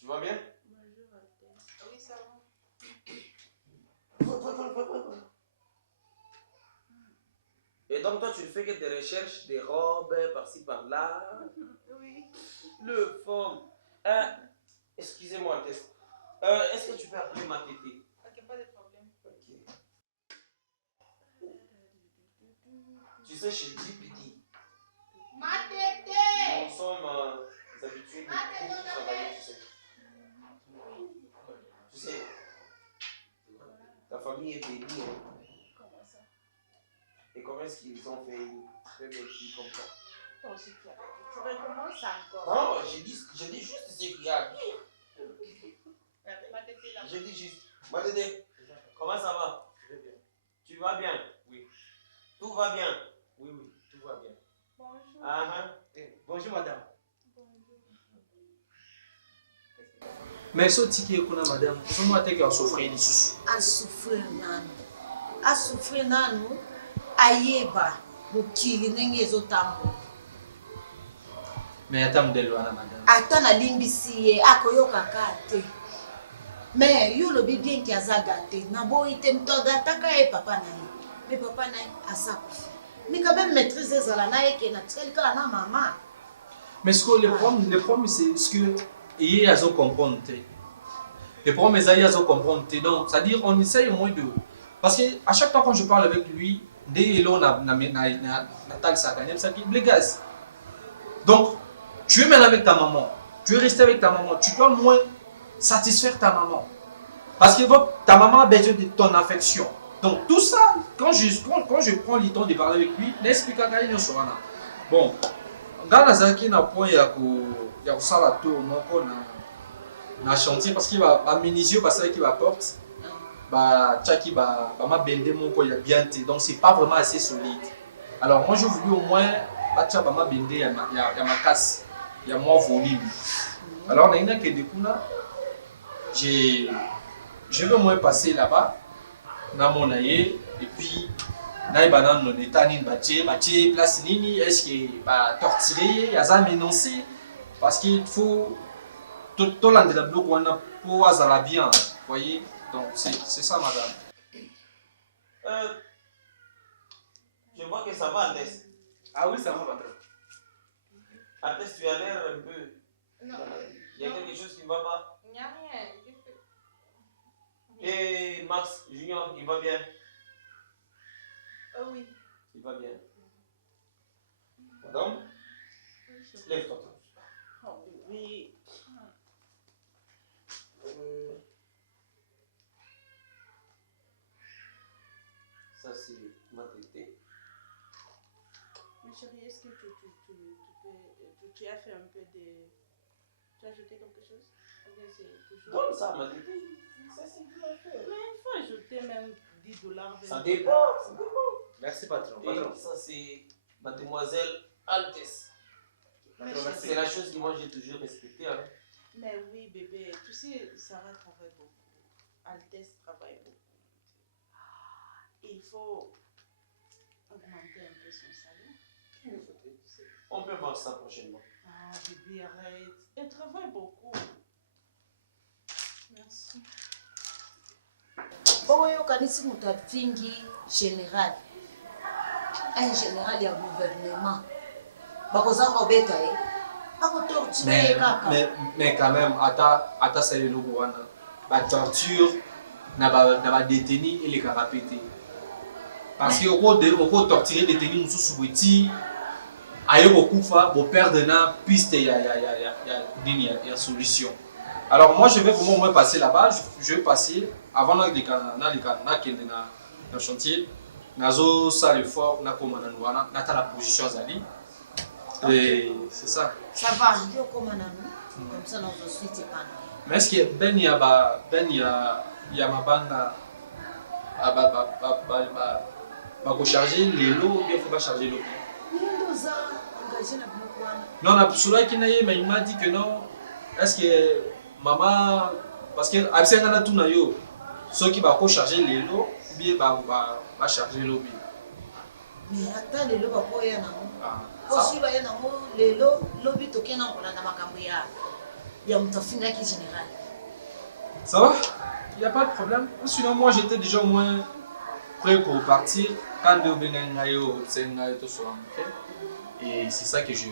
Tu vas bien? Bonjour, Altesse. Oui, ça va. Et donc toi, tu ne fais que des recherches, des robes, par-ci, par-là. Oui. Le forme. Excusez-moi, Altesse. Est-ce que tu peux appeler ma tétée? Ok, pas de problème. Ok. Tu sais, chez GPT, Ma tété! nous sommes habitués de beaucoup travailler, tu sais. Tu sais, ta famille est bénie. Hein. Comment ça? Et comment est-ce qu'ils ont fait une très belle fille comme ça? Toi aussi, tu as. Tu recommences encore. Non, j'ai dit juste ce qu'il y a à dire. Ma tété là. J'ai dit juste. Madédé, comment ça va? Je vais bien. Tu vas bien? Oui. Tout va bien? Oui, oui, tout va bien. Bonjour. Bonjour, madame. Bonjour. Mais ce ticket qu'on a, madame, vous avez qu'à souffrir les sous. A souffrir nanu ayeba mokili ndenge ezotambola. Mais attends, madame. Ata nalimbisi ye akoyoka te. Mais yo lobi bien ki aza gâté. Naboyi te mto agataka ye papa na ye. Mais papa na ye asakufi. Mais quand même maîtrise ezala na ye ke na tikali kala na maman. Mais ce que le problème c'est ce que il y a à comprendre. Le problème c'est qu'il y a à comprendre. Donc, c'est-à-dire on essaye au moins de parce que à chaque fois quand je parle avec lui, dès qu'il les gaz. Donc, tu es même avec ta maman. Tu es resté avec ta maman. Tu peux au moins satisfaire ta maman. Parce que ta maman a besoin de ton affection. Donc tout ça, quand je prends le temps de parler avec lui, n'explique pas qu'il y a bon, dans la zaki na point il y a ça la tour na chantier parce qu'il va minisio parce qu'il va porte tchaki m'a bendé mon il y a bien donc c'est pas vraiment assez solide. Alors moi je voulais au moins tcha m'a bendé il y a ma casse, il y a moins volume. Alors on a une que du coup là je vais au moins passer là-bas na mon aïe et puis na ibanan non état ni bâti place nini est-ce que ba torturer yaza menacé parce qu'il faut tout l'an de la bloc on a pour azala bien voyez donc c'est ça madame. Je vois que ça va Altesse. Ah oui ça va patron. Altesse, tu as l'air un peu. Non. Il y a quelque chose qui ne va pas. Il n'y a rien. Et Max Junior, il va bien? Oui. Il va bien. Madame, lève-toi. Oh, oui. Ça, c'est ma tétée. Mais chérie, est-ce que tu as fait un peu de... Tu as jeté quelque chose? Ou bien c'est toujours... Donne ça, ma tétée. Ça, c'est que tu l'as fait. Mais il faut ajouter même $10. Ça dépend. Merci patron. Et ça, c'est mademoiselle Altesse. C'est la chose que moi j'ai toujours respectée. Hein. Mais oui, bébé, tu sais, Sarah travaille beaucoup. Altesse travaille beaucoup. Il faut augmenter un peu son salaire. On peut voir ça prochainement. Ah, bébé, arrête. Elle travaille beaucoup. Merci. Oyo kanisi moto afingi général. Un général ya gouvernement. bakozanga obeta ye bakotorture ye kaka mais quand même ata sala eloko wana batorture na badéteni elekaka pe te parce que okotorture déteni mosusu boye ti aye kokufa boperdre na piste ya solution. Alors moi je vais vraiment moins passer là-bas, je vais passer avant nakende na chantier nazo sala effort nakoma na wana nata la position zali et c'est ça. Ça va, je dis comment nous comme ça nous suite pas. Mais est-ce que ben ya mabanga ko charger lelo ou bien faut pas charger l'eau? Non, absolument na ye mais il m'a dit que non. Est-ce que maman parce que absent na tout na yo ceux qui va ko charger lelo ou bien ba charger l'eau bien. Mais attends lelo ba ko ya na aussi ba ya na lelo lobi tokena ngona na makambo ya mutafinga qui général. Ça va? Il n'y a pas de problème. Sinon moi j'étais déjà au moins prêt pour partir quand de benengayo tsengayo to so amke. Et c'est ça que je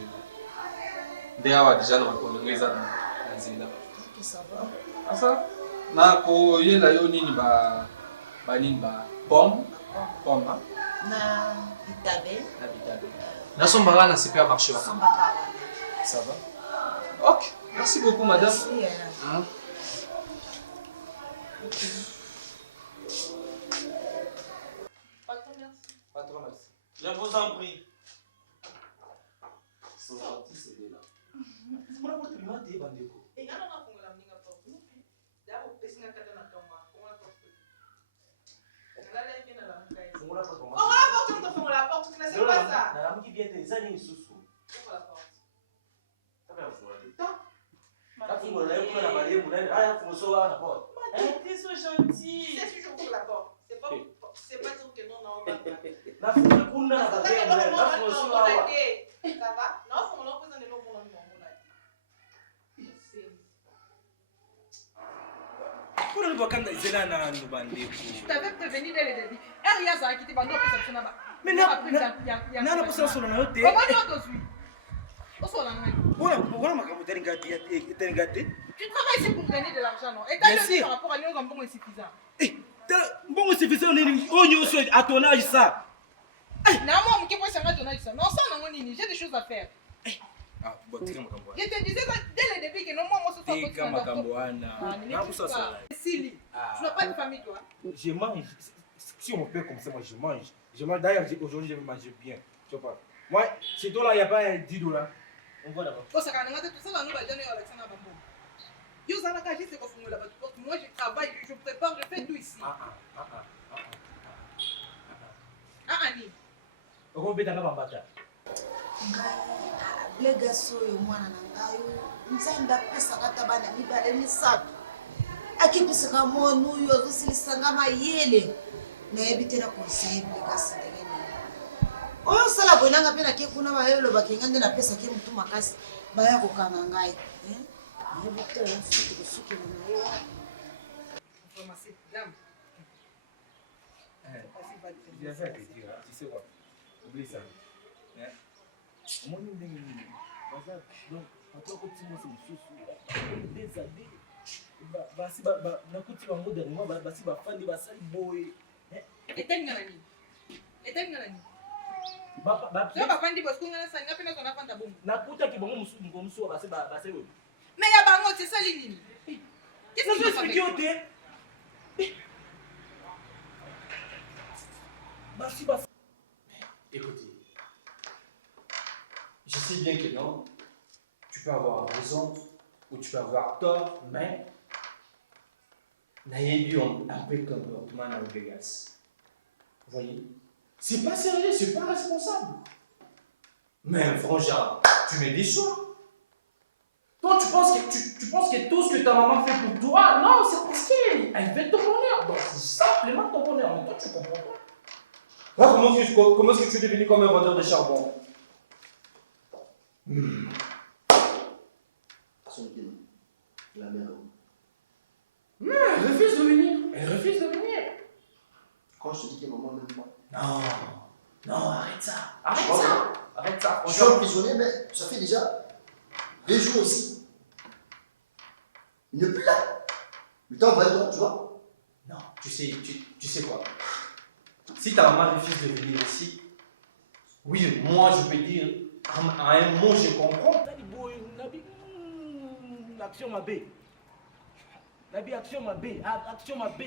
déjà dans kolongeza na nzela. OK, ça va. Ah ça? Na ko yela yo nini ba pomme na bitabe. Na sombara na supermarché. Ça va? OK. Merci beaucoup madame. Merci. Hein? Patron, merci. Je vous en prie. Ils sont gentils ces deux-là. C'est pour la porte primate, bandeko. Et il y a un peu de la porte. D'abord, on peut se mettre dans la porte. On va la porte. Fungo la porte. On va la porte, on ferme la porte. Tu ne sais pas ça. Na ramu qui vient des années sous. Ouvre la porte. Ça va fungo la. La fungo la yo na bale mu na ya fungo so na porte. T'es so gentil. C'est si je ouvre la porte. C'est pas dire que non, non, pas. La fungo kuna na bale mu na fungo so wa. Ça va? Non, fungo la pose dans le bon nom. Pour le bakanda zela na ndo bandeko. Je t'avais prévenu dès le début. Elle y a ça qui te bande pour cette là-bas. Mais na posa solo na yote. Comment tu as suivi? Au sol en main. Voilà makambo teringate. Tu travailles ici pour gagner de l'argent, non? Et t'as par rapport à nous, un bon insuffisant. Bon suffisant on y aussi à ton âge ça. Non, moi, qui peut s'arrêter ton âge ça? Non, ça non, j'ai des choses à faire. Ah, bon, tika makambo. Je te disais dès le début que non, moi, je suis Tika makambo ana. Na posa solo. Sili, tu n'as pas de famille, toi? Je mange. Si on peut comme ça, moi je mange. Je mange. D'ailleurs, aujourd'hui, je vais manger bien. Tu vois pas? Moi, chez toi là, il n'y a pas 10 $. On va d'abord. Tout ça, nous va donner Alexandre Bambo. Yo, ça n'a qu'à dire c'est qu'on fait là-bas. Moi, je travaille, je prépare, je fais tout ici. Ani. On peut t'avoir bata. Blega soyo mwana na ngayo nzambe apesaka ata bana mibale misato akipisaka mwana uyo azosilisanga mayele nayebi te na conseil blega sindenge nini oyo osala boyelanga mpe nake kuna bayelo bakenga nde napesaki motu makasi baya kokanga ngai nayebi te oyosuki kosukela na ye Je vais te dire, tu sais quoi? Oublie ça. Moi, nous, donc, en tant que petit mot, c'est des années. Basi nakuti bango dernièrement basi bafandi basali boye. Etenga nani? Tu vas fandi parce qu'on a ça n'a pas na fanda bongo. Nakuta ki bango musu basi boye. Mais ya bango c'est ça nini? Qu'est-ce que tu fais idiote? Basi. Écoutez, je sais bien que non, tu peux avoir raison ou tu peux avoir tort, mais n'ayez eu un peu de comportement dans le Vegas. Vous voyez? C'est pas sérieux, c'est pas responsable. Mais franchement, tu me déçois. Toi, tu penses que tout ce que ta maman fait pour toi, non, c'est parce qu'elle veut ton bonheur. Donc, c'est simplement ton bonheur. Mais toi, tu comprends pas. Comment est-ce que tu es devenu comme un vendeur de charbon? La mère. Non, elle refuse de venir. Quand je te dis que maman n'aime pas. Non, arrête ça. Arrête ça, Je suis emprisonné, mais ça fait déjà 2 jours aussi. Il n'est plus là. Le temps va être, tu vois. Non, tu sais quoi? Si ta maman refuse de venir ici, oui, moi je peux dire, à un mot je comprends. Action ma B. Nabi, action ma B. Action ma B.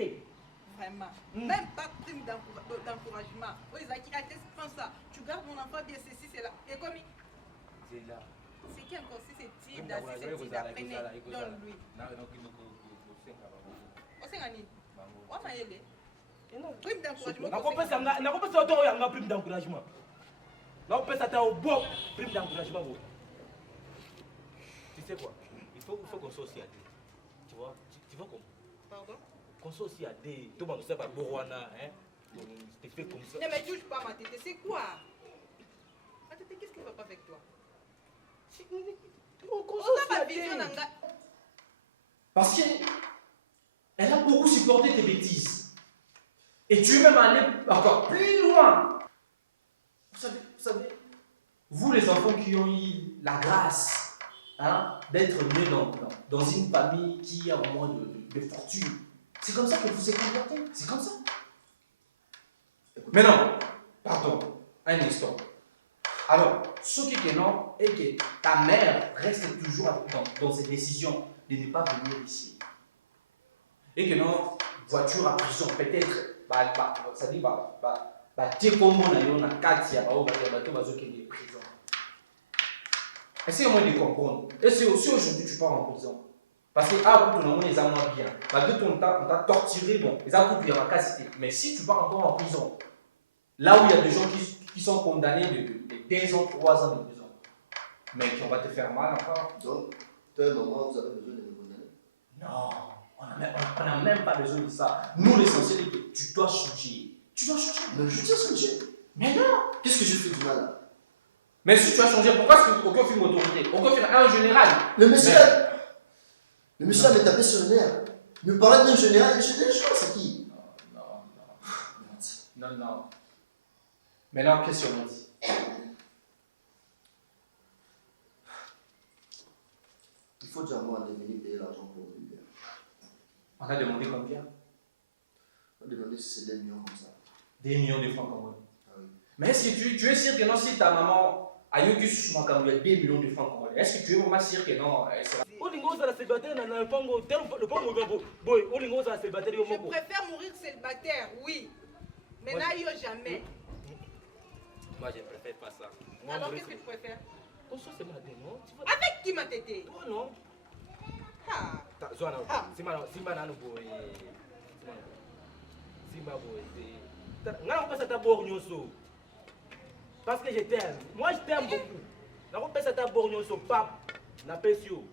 Vraiment. Même pas de prime d'encouragement. Oui, Zaki, prends ça. Tu gardes mon enfant bien, ceci, c'est là. Et comme C'est là. c'est qui encore? Si c'est Tida, si c'est Tida, prenez, donne-lui. Osengani. Wamayele. Prime d'encouragement. Nakopesa auto yanga prime d'encouragement. Nakopesa ta au bon prime d'encouragement. Tu sais quoi? Il faut qu'on soit aussi à deux. Tu vois? Tu vois comment? Pardon? Qu'on soit aussi à deux. Tout le monde sait pas Bourwana, hein? Tu fais comme ça. Ne me touche pas, ma tête. C'est quoi? Ma tête, qu'est-ce qui ne va pas avec toi? Parce qu'elle a beaucoup supporté tes bêtises. Et tu es même allé encore plus loin. Vous savez, vous les enfants qui ont eu la grâce d'être nés dans une famille qui a au moins de fortune, c'est comme ça que vous êtes comportés. C'est comme ça. Mais non, pardon, un instant. Alors, ce qui est non est que ta mère reste toujours dans ses décisions de ne pas venir ici. Et que non, voiture à prison, peut-être, ça dit, tu comme on a eu une carte, il y a des prison. Essaye au moins de comprendre. Et si aujourd'hui tu pars en prison, parce que ah, tout le monde les a moins bien, malgré ton temps, on t'a torturé, bon, les a coupés en capacité. Mais si tu pars encore en prison, là où il y a des gens qui sont condamnés de 2 ans, 3 ans de prison, mais qui va te faire mal encore. Donc, à un moment, vous avez besoin de me condamner? Non, on n'a même pas besoin de ça. Nous, l'essentiel est que tu dois changer. Tu dois changer. Mais je dois changer. Mais non. Qu'est-ce que je fais du mal là? Mais si tu as changé, pourquoi est-ce qu'aucun film autorité, aucun film un général? Le monsieur m'a tapé sur le nerf. Il me parlait d'un général, j'ai dit, je sais c'est qui? Non. Maintenant, qu'est-ce qu'on dit? Il faut dire à moi de venir payer l'argent pour vous libérer. On a demandé combien? On a demandé si c'est 2 millions comme ça. 2 millions de francs congolais. Ah oui. Mais est-ce que tu es sûr que non, si ta maman a eu que sur mon congolais 2 millions de francs congolais, est-ce que tu es vraiment sûr que non? Je préfère mourir célibataire, oui. Mais là, il n'y a jamais. Moi, je préfère pas ça. Alors, qu'est-ce que tu préfères? Non? Avec qui m'a tété? Toi, non? Ah. Parce que je t'aime. Moi, je t'aime beaucoup. Je ne sais pas si pap, na pesio.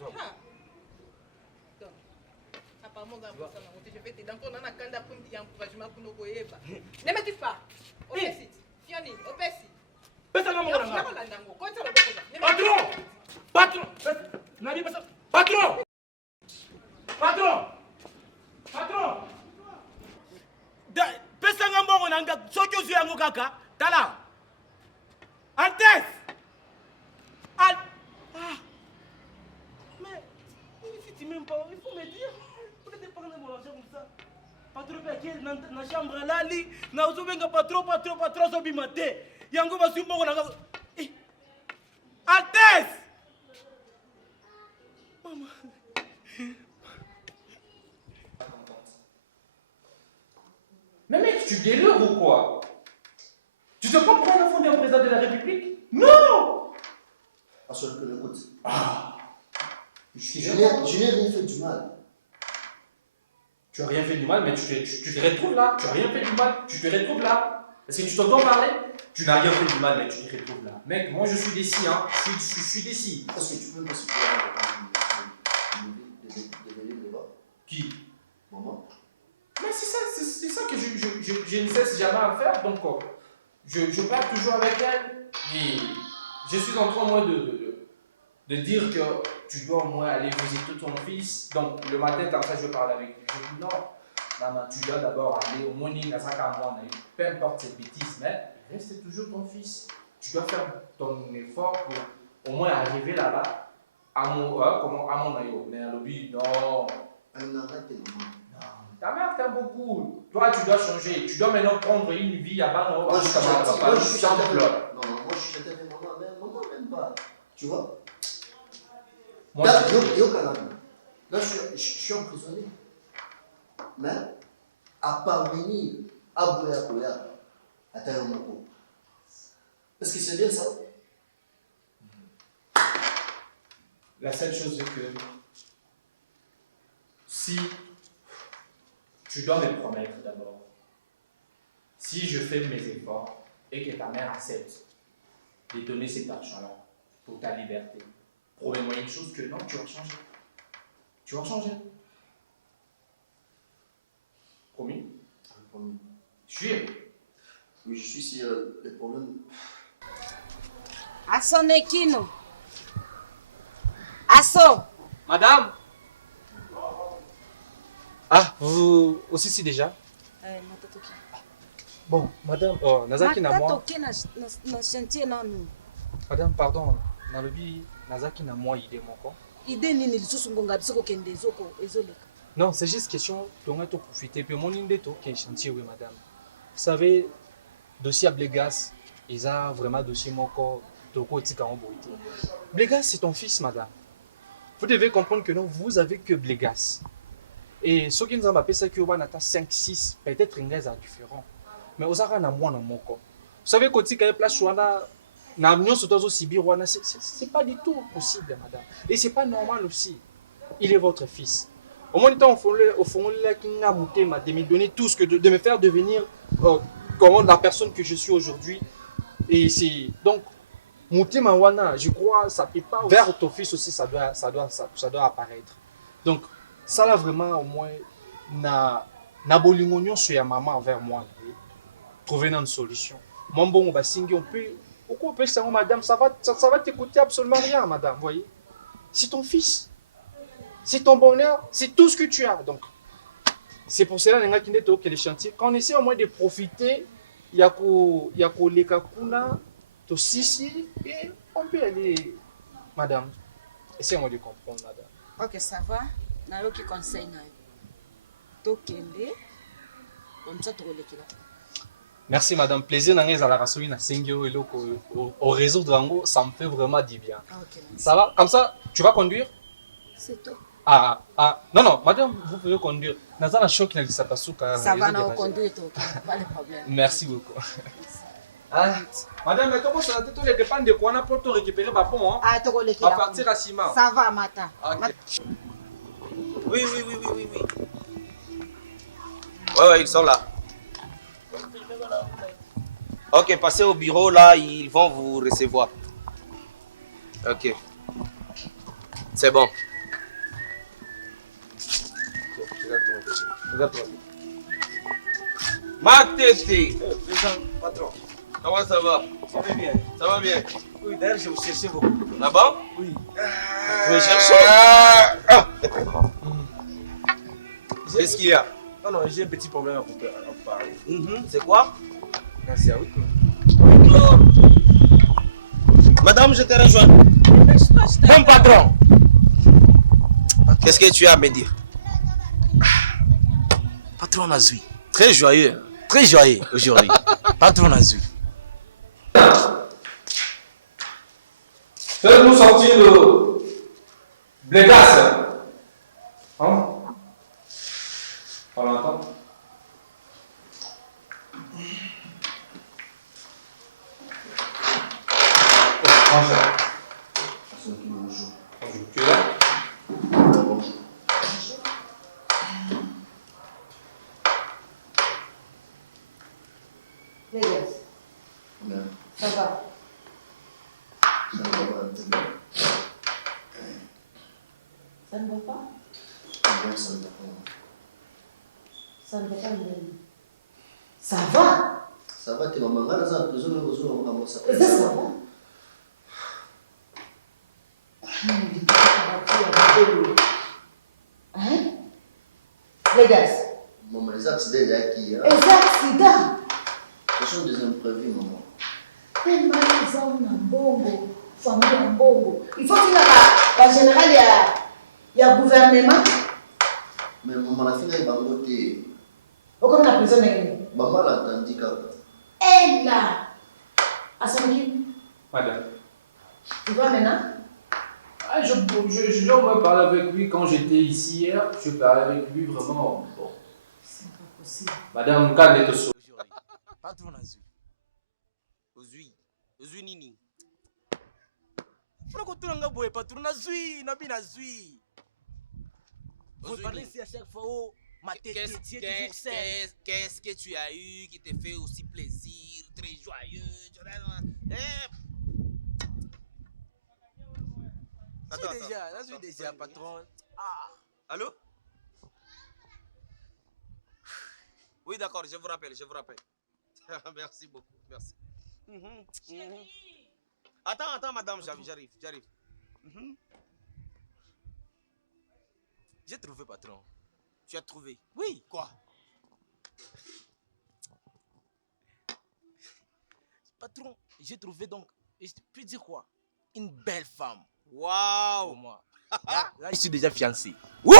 Donc, apparemment, je vais te donner un candidat pour me dire encouragement pour nous voyer. Ne me dis pas. Opécite. Fioni, opécite. Patron! Pesa nga mbongo nanga soki ozwi yango kaka tala Altesse mais si tu m'aimes pas il faut me dire peut-être pas que mon argent comme ça patron pe dans la chambre lali na ozobenga patron zobima te yango bazwi mbongo nanga Altesse maman. Mais mec, tu délires ou quoi? Tu te prends pour un enfant d'un président de la République? Non! À celui que l'écoute. Je n'ai rien fait du mal. Tu n'as rien fait du mal, mais tu te retrouves là. Tu n'as rien fait du mal, tu te retrouves là. Est-ce que tu t'entends parler? Tu n'as rien fait du mal, mais tu te retrouves là. Mec, moi je suis d'ici, hein. Je suis d'ici. Est-ce que tu peux me passer de venir me voir? Qui? Maman? Mais c'est ça que je ne cesse jamais à faire. Donc, je parle toujours avec elle. Et je suis en train, moi, de dire que tu dois, moi, aller visiter ton fils. Donc, le matin, comme ça, je parle avec lui. Je dis non, maman, tu dois d'abord aller au morning à 5 mois. Peu importe cette bêtise, mais reste toujours ton fils. Tu dois faire ton effort pour au moins arriver là-bas à mon aïe. Mais à l'objet, non. Ta mère t'aime beaucoup. Toi, tu dois changer. Tu dois maintenant prendre une vie à bas. Moi, je suis gentil. Non, moi, je suis gentil avec maman. Mais maman m'aime pas. Tu vois? Moi, là, je suis emprisonné. Mais, à parvenir à Boya, à Taïomoko. Est-ce que c'est bien ça? La seule chose est que si tu dois me promettre d'abord, si je fais mes efforts et que ta mère accepte de donner cet argent-là pour ta liberté, promets-moi une chose que non, tu vas changer. Tu vas changer. Promis? Promis. Sûr? Oui, je suis si les problèmes. Asso Nekino. Asso. Madame. Ah, vous aussi si déjà? Bon, madame, Nazaki na moi. Madame, pardon, nalobi Nazaki na moi idée moko. Idée nini lisusu ngonga bisoko kende ezoleka. Non, c'est juste question de profiter. Puis mon idée est chantier, oui, madame. Vous savez, dossier à Blégas, ils ont vraiment dossier moko toko tika en beauté. Blégas, c'est ton fils, madame. Vous devez comprendre que non, vous avez que Blégas. Et ceux qui nous ont appelé ça, qui ont 5-6, peut-être une raison différente. Mais vous avez un mois dans mon corps. Vous savez, quand il y a une place, c'est pas du tout possible, madame. Et c'est pas normal aussi. Il est votre fils. Au moins, au fond, de me donner tout ce que de me faire devenir la personne que je suis aujourd'hui. Et c'est donc, je crois, ça peut pas. Vers ton fils aussi, ça doit apparaître. Donc, ça là vraiment au moins na bolingonyo sur ya maman envers moi. Trouver une solution. Mon bon on va signer on peut ça madame, ça va te coûter absolument rien madame, voyez. C'est ton fils. C'est ton bonheur, c'est tout ce que tu as. Donc c'est pour cela que les chantiers quand on essaie au moins de profiter, il y a les kakuna to sisi et on peut aller madame. Essayez-moi de comprendre madame. OK, ça va. Nayoki conseil na yo. Tokende. Comme ça tu relekela. Merci madame, plaisir na ngeza la rasoli na sengyo eloko au réseau de Rango, ça me fait vraiment du bien. OK. Ça va? Comme ça, tu vas conduire? C'est tout. Non, madame, vous pouvez conduire. Nazana choc na lisapasuka. Ça va na conduire toi, pas de problème. Merci beaucoup. Madame, mais comment ça va tout les dépend de quoi on a pour te récupérer ma pont hein? To relekela. À partir à Sima. Ça va Mata. Okay. Oui. Ouais, ils sont là. Ok, passez au bureau, là, ils vont vous recevoir. Ok. C'est bon. Regarde-toi. Ma tête. Patron. Comment ça va? Ça va bien. Ça va bien. Oui, d'ailleurs, je vous cherchais beaucoup. Là-bas? Oui. Tu veux chercher? Qu'est-ce qu'il y a? Non, j'ai un petit problème à vous parler. C'est quoi? C'est à vous. Madame, je te rejoins. Mon patron. Qu'est-ce que tu as à me dire? Patron Nazui. Très joyeux aujourd'hui. Patron Nazui. Faites-nous sortir le Blégas. Hein? Pas longtemps. Bonjour. Tu es là? Bonjour. Vegas. Bien. Ça va. Ça ne va pas très bien. Ça ne va pas? Non, ça ne va pas. Ça ne va pas bien. Ça va? Ça va, t'es maman. Là, ça va. Ça va? Hein? Vegas. Maman, les accidents, il y a qui? Les accidents. Ce sont des imprévus, maman. Tellement ils ont un bongo, famille en bongo. Il faut qu'il y ait en général, il y a gouvernement. Mais maman, la fille, elle va voter. Pourquoi la prison est Maman l'a entendu. elle là. À son équipe. Madame. Tu vois maintenant? Ah, je dois parler avec lui quand j'étais ici hier. Je parlais avec lui vraiment. Bon. C'est pas possible. Madame, calme toi. Patron Azui. Ozui nini. Pourquoi tu n'as pas patron Azui, Nabi Azui. Vous parlez ici à chaque fois où ma tête est toujours saine. Qu'est-ce que tu as eu qui te fait aussi plaisir, très joyeux? Je suis déjà, patron. Ah. Allô? Oui, d'accord, je vous rappelle. Merci beaucoup, merci. Attends, madame, j'arrive. J'ai trouvé, patron. Tu as trouvé? Oui. Quoi? Patron, j'ai trouvé donc, je peux dire quoi? Une belle femme. Waouh! Pour moi. Là, je suis déjà fiancé. Wouh!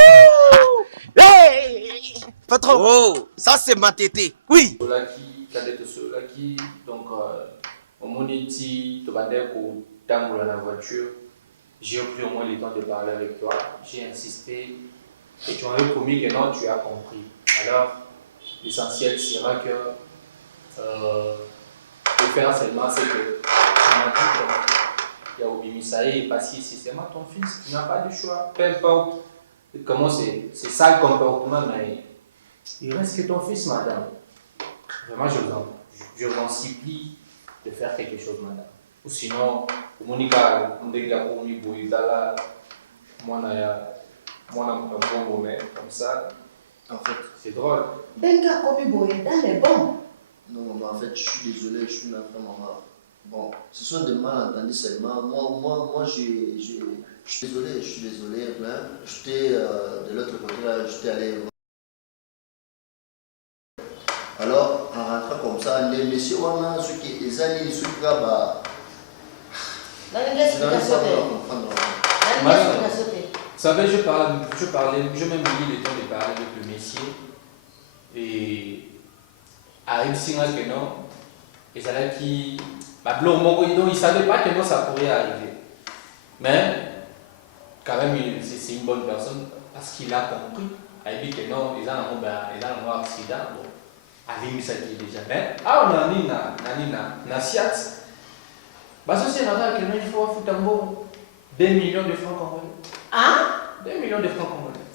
Hey! Patron, oh, ça c'est ma tété. Oui. Donc, au Moniti, tu vas dire dans la voiture, j'ai pris au moins le temps de parler avec toi. J'ai insisté et tu m'avais promis que non, tu as compris. Alors, l'essentiel sera que le faire seulement, c'est que tu m'as dit qu'il y a Obimisaï et Passi ici, c'est moi ton fils, tu n'as pas de choix. Peu importe comment c'est ça le comportement, mais il reste que ton fils, madame. Vraiment, je vous en supplie de faire quelque chose, madame. Ou sinon, Monica, on dégage pour lui, Boïdala, moi, un bon moment, comme ça. En fait, c'est drôle. Benga Komi Boïdala est bon. Non, maman, en fait, je suis désolé, je suis une enfant, maman. Bon, ce sont des malentendus seulement. Moi, je suis désolé, hein. J'étais de l'autre côté là, j'étais allé. Alors, en rentrant comme ça, les messieurs, ceux qui les années, ceux qui là-bas. Vous savez, je même eu le temps de parler avec le messier. Et arrive si mal que non, et ça là qui. Il ne savait pas que non, ça pourrait arriver. Mais, quand même, c'est une bonne personne parce qu'il a compris. Il dit que non, ils ont un accident. Bon, avec ça qui est déjà. Mais, on a Siat. C'est normal que il faut foutre un bon 2 millions de francs congolais. Hein? 2 millions de francs congolais.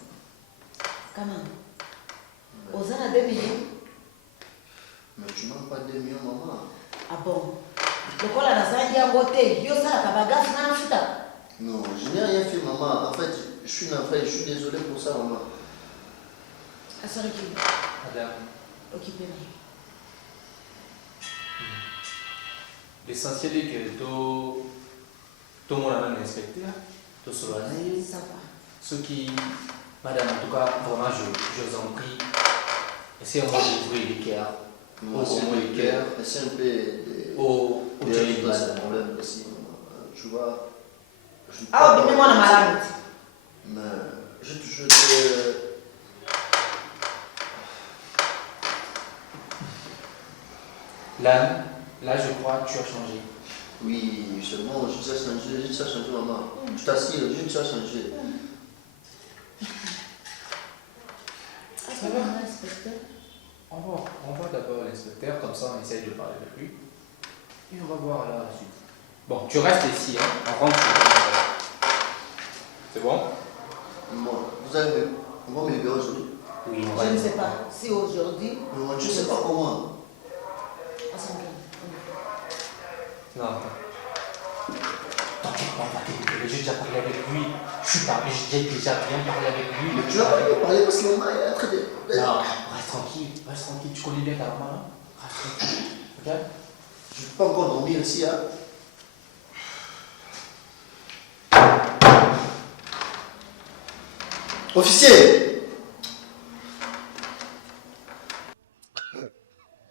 Comment? Aux ans 2 millions? Mais tu n'as pas 2 millions, maman. Ah bon? Le col à la salle à côté, yo ça la bagasse n'a pas. Non, je n'ai rien fait, maman. En fait, je suis une enfant, je suis désolé pour ça, maman. Ah, ça qui? Madame. Occupez-moi. L'essentiel est que tout le monde a un inspecteur, tout cela. Ça va. Ce qui, madame, en tout cas, vraiment, je vous en prie, essayez au moins d'ouvrir les cœurs. Moi, c'est un peu de problème aussi. Tu vois. Ah, mais moi, malade. Mais j'ai toujours été. Là, je crois que tu as changé. Oui, c'est bon, j'ai déjà changé, maman. Je t'assure, j'ai déjà changé. Ça va, l'inspecteur? On va d'abord l'inspecteur, comme ça on essaye de parler avec lui. Et on va voir là la suite. Bon, tu restes ici, hein. On rentre sur ton. C'est bon? Bon, on va me libérer aujourd'hui? Oui, je ne sais pas. Si aujourd'hui. Non, je ne sais pas comment. Non, attends. T'inquiète pas, on va t'aider. J'ai déjà parlé avec lui. J'ai déjà bien parlé avec lui. Mais tu n'as pas bien parlé parce que maman est très bien. Non, reste tranquille. Tu connais bien ta maman. Reste tranquille. Ok? Je ne peux pas encore dormir ici, hein. Officier!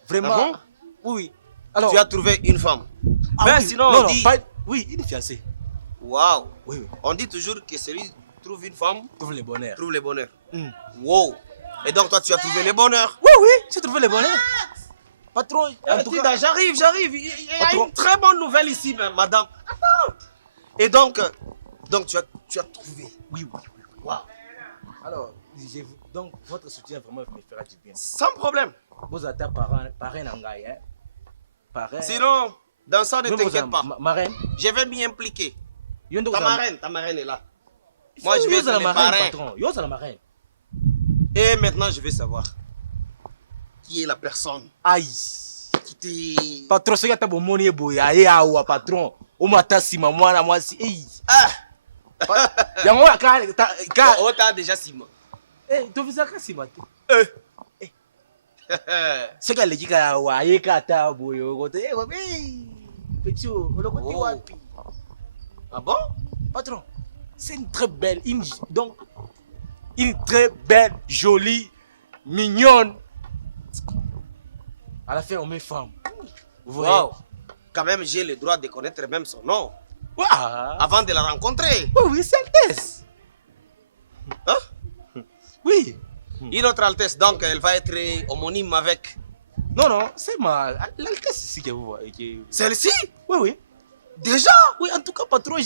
Vraiment? Oui. Alors, tu as trouvé une femme. mais oui. Sinon, non, on dit... pas... Oui, une fiancée. Waouh. Oui, oui. On dit toujours que celui qui trouve une femme Trouve le bonheur. trouve le bonheur. Wow. Et donc toi, tu as trouvé le bonheur. Oui, oui, j'ai trouvé le bonheur. Patron, en tout cas... J'arrive. Il y a une très bonne nouvelle ici, madame. Attends. Et donc tu as trouvé. Oui. Waouh. Alors, donc votre soutien vraiment me fera du bien. Sans problème. Vous êtes parrain Nangaï, hein? Parrain. Sinon, dans ça, ne t'inquiète pas. Marraine. Je vais m'y impliquer. Ta marraine est là. Moi, je vais être le parrain. Patron. Yo, c'est la marraine. Et maintenant, je veux savoir qui est la personne. Aïe. Qui t'est... Patron, c'est que tu as monnaie boy. Aïe, aïe, patron. O mata si maman, moi si. Ah. Yango ka. Oh, t'as déjà 6 mois. Tu fais ça quand si matin. C'est que les gars, aïe, kata boy. Petit, le côté wapi. Ah bon? Patron, c'est une très belle, donc une très belle, jolie, mignonne. À la fin, on met femme. Vous voyez? Wow. Quand même, j'ai le droit de connaître même son nom. Wow. Avant de la rencontrer. Oui, c'est Altesse. Hein? Oui. Une autre Altesse, donc elle va être homonyme avec... Non, c'est l'Altesse ici que vous voyez. Celle-ci? Oui. Déjà? Oui, en tout cas, patron,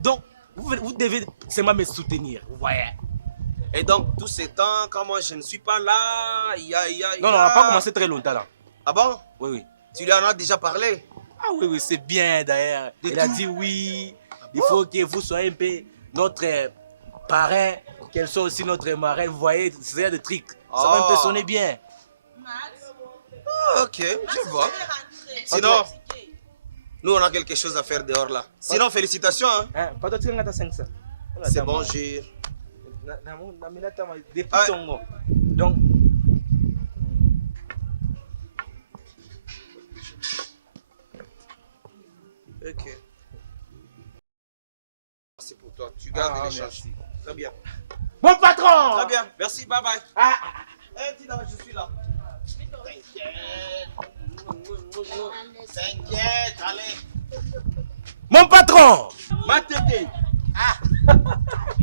donc, vous devez seulement me soutenir, vous voyez. Et donc, tous ces temps, quand moi je ne suis pas là, Non, on n'a pas commencé très longtemps là. Ah bon? Oui. Tu lui en as déjà parlé? Ah oui, c'est bien d'ailleurs. Il a dit oui, il faut que vous soyez un peu notre parrain, qu'elle soit aussi notre marraine, vous voyez, c'est des trucs. Ça va un peu sonner bien. Ah, ok, je vois. Sinon, nous on a quelque chose à faire dehors là. Sinon, félicitations. Hein? C'est bon, j'ai... Donc... Ok. C'est pour toi, tu gardes l'échange. Très bien. Bon patron! Très bien, merci, bye bye. Tina, je suis là. T'inquiète, allez. Mon patron! Ma tété.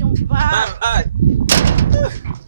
On va. Bye bye.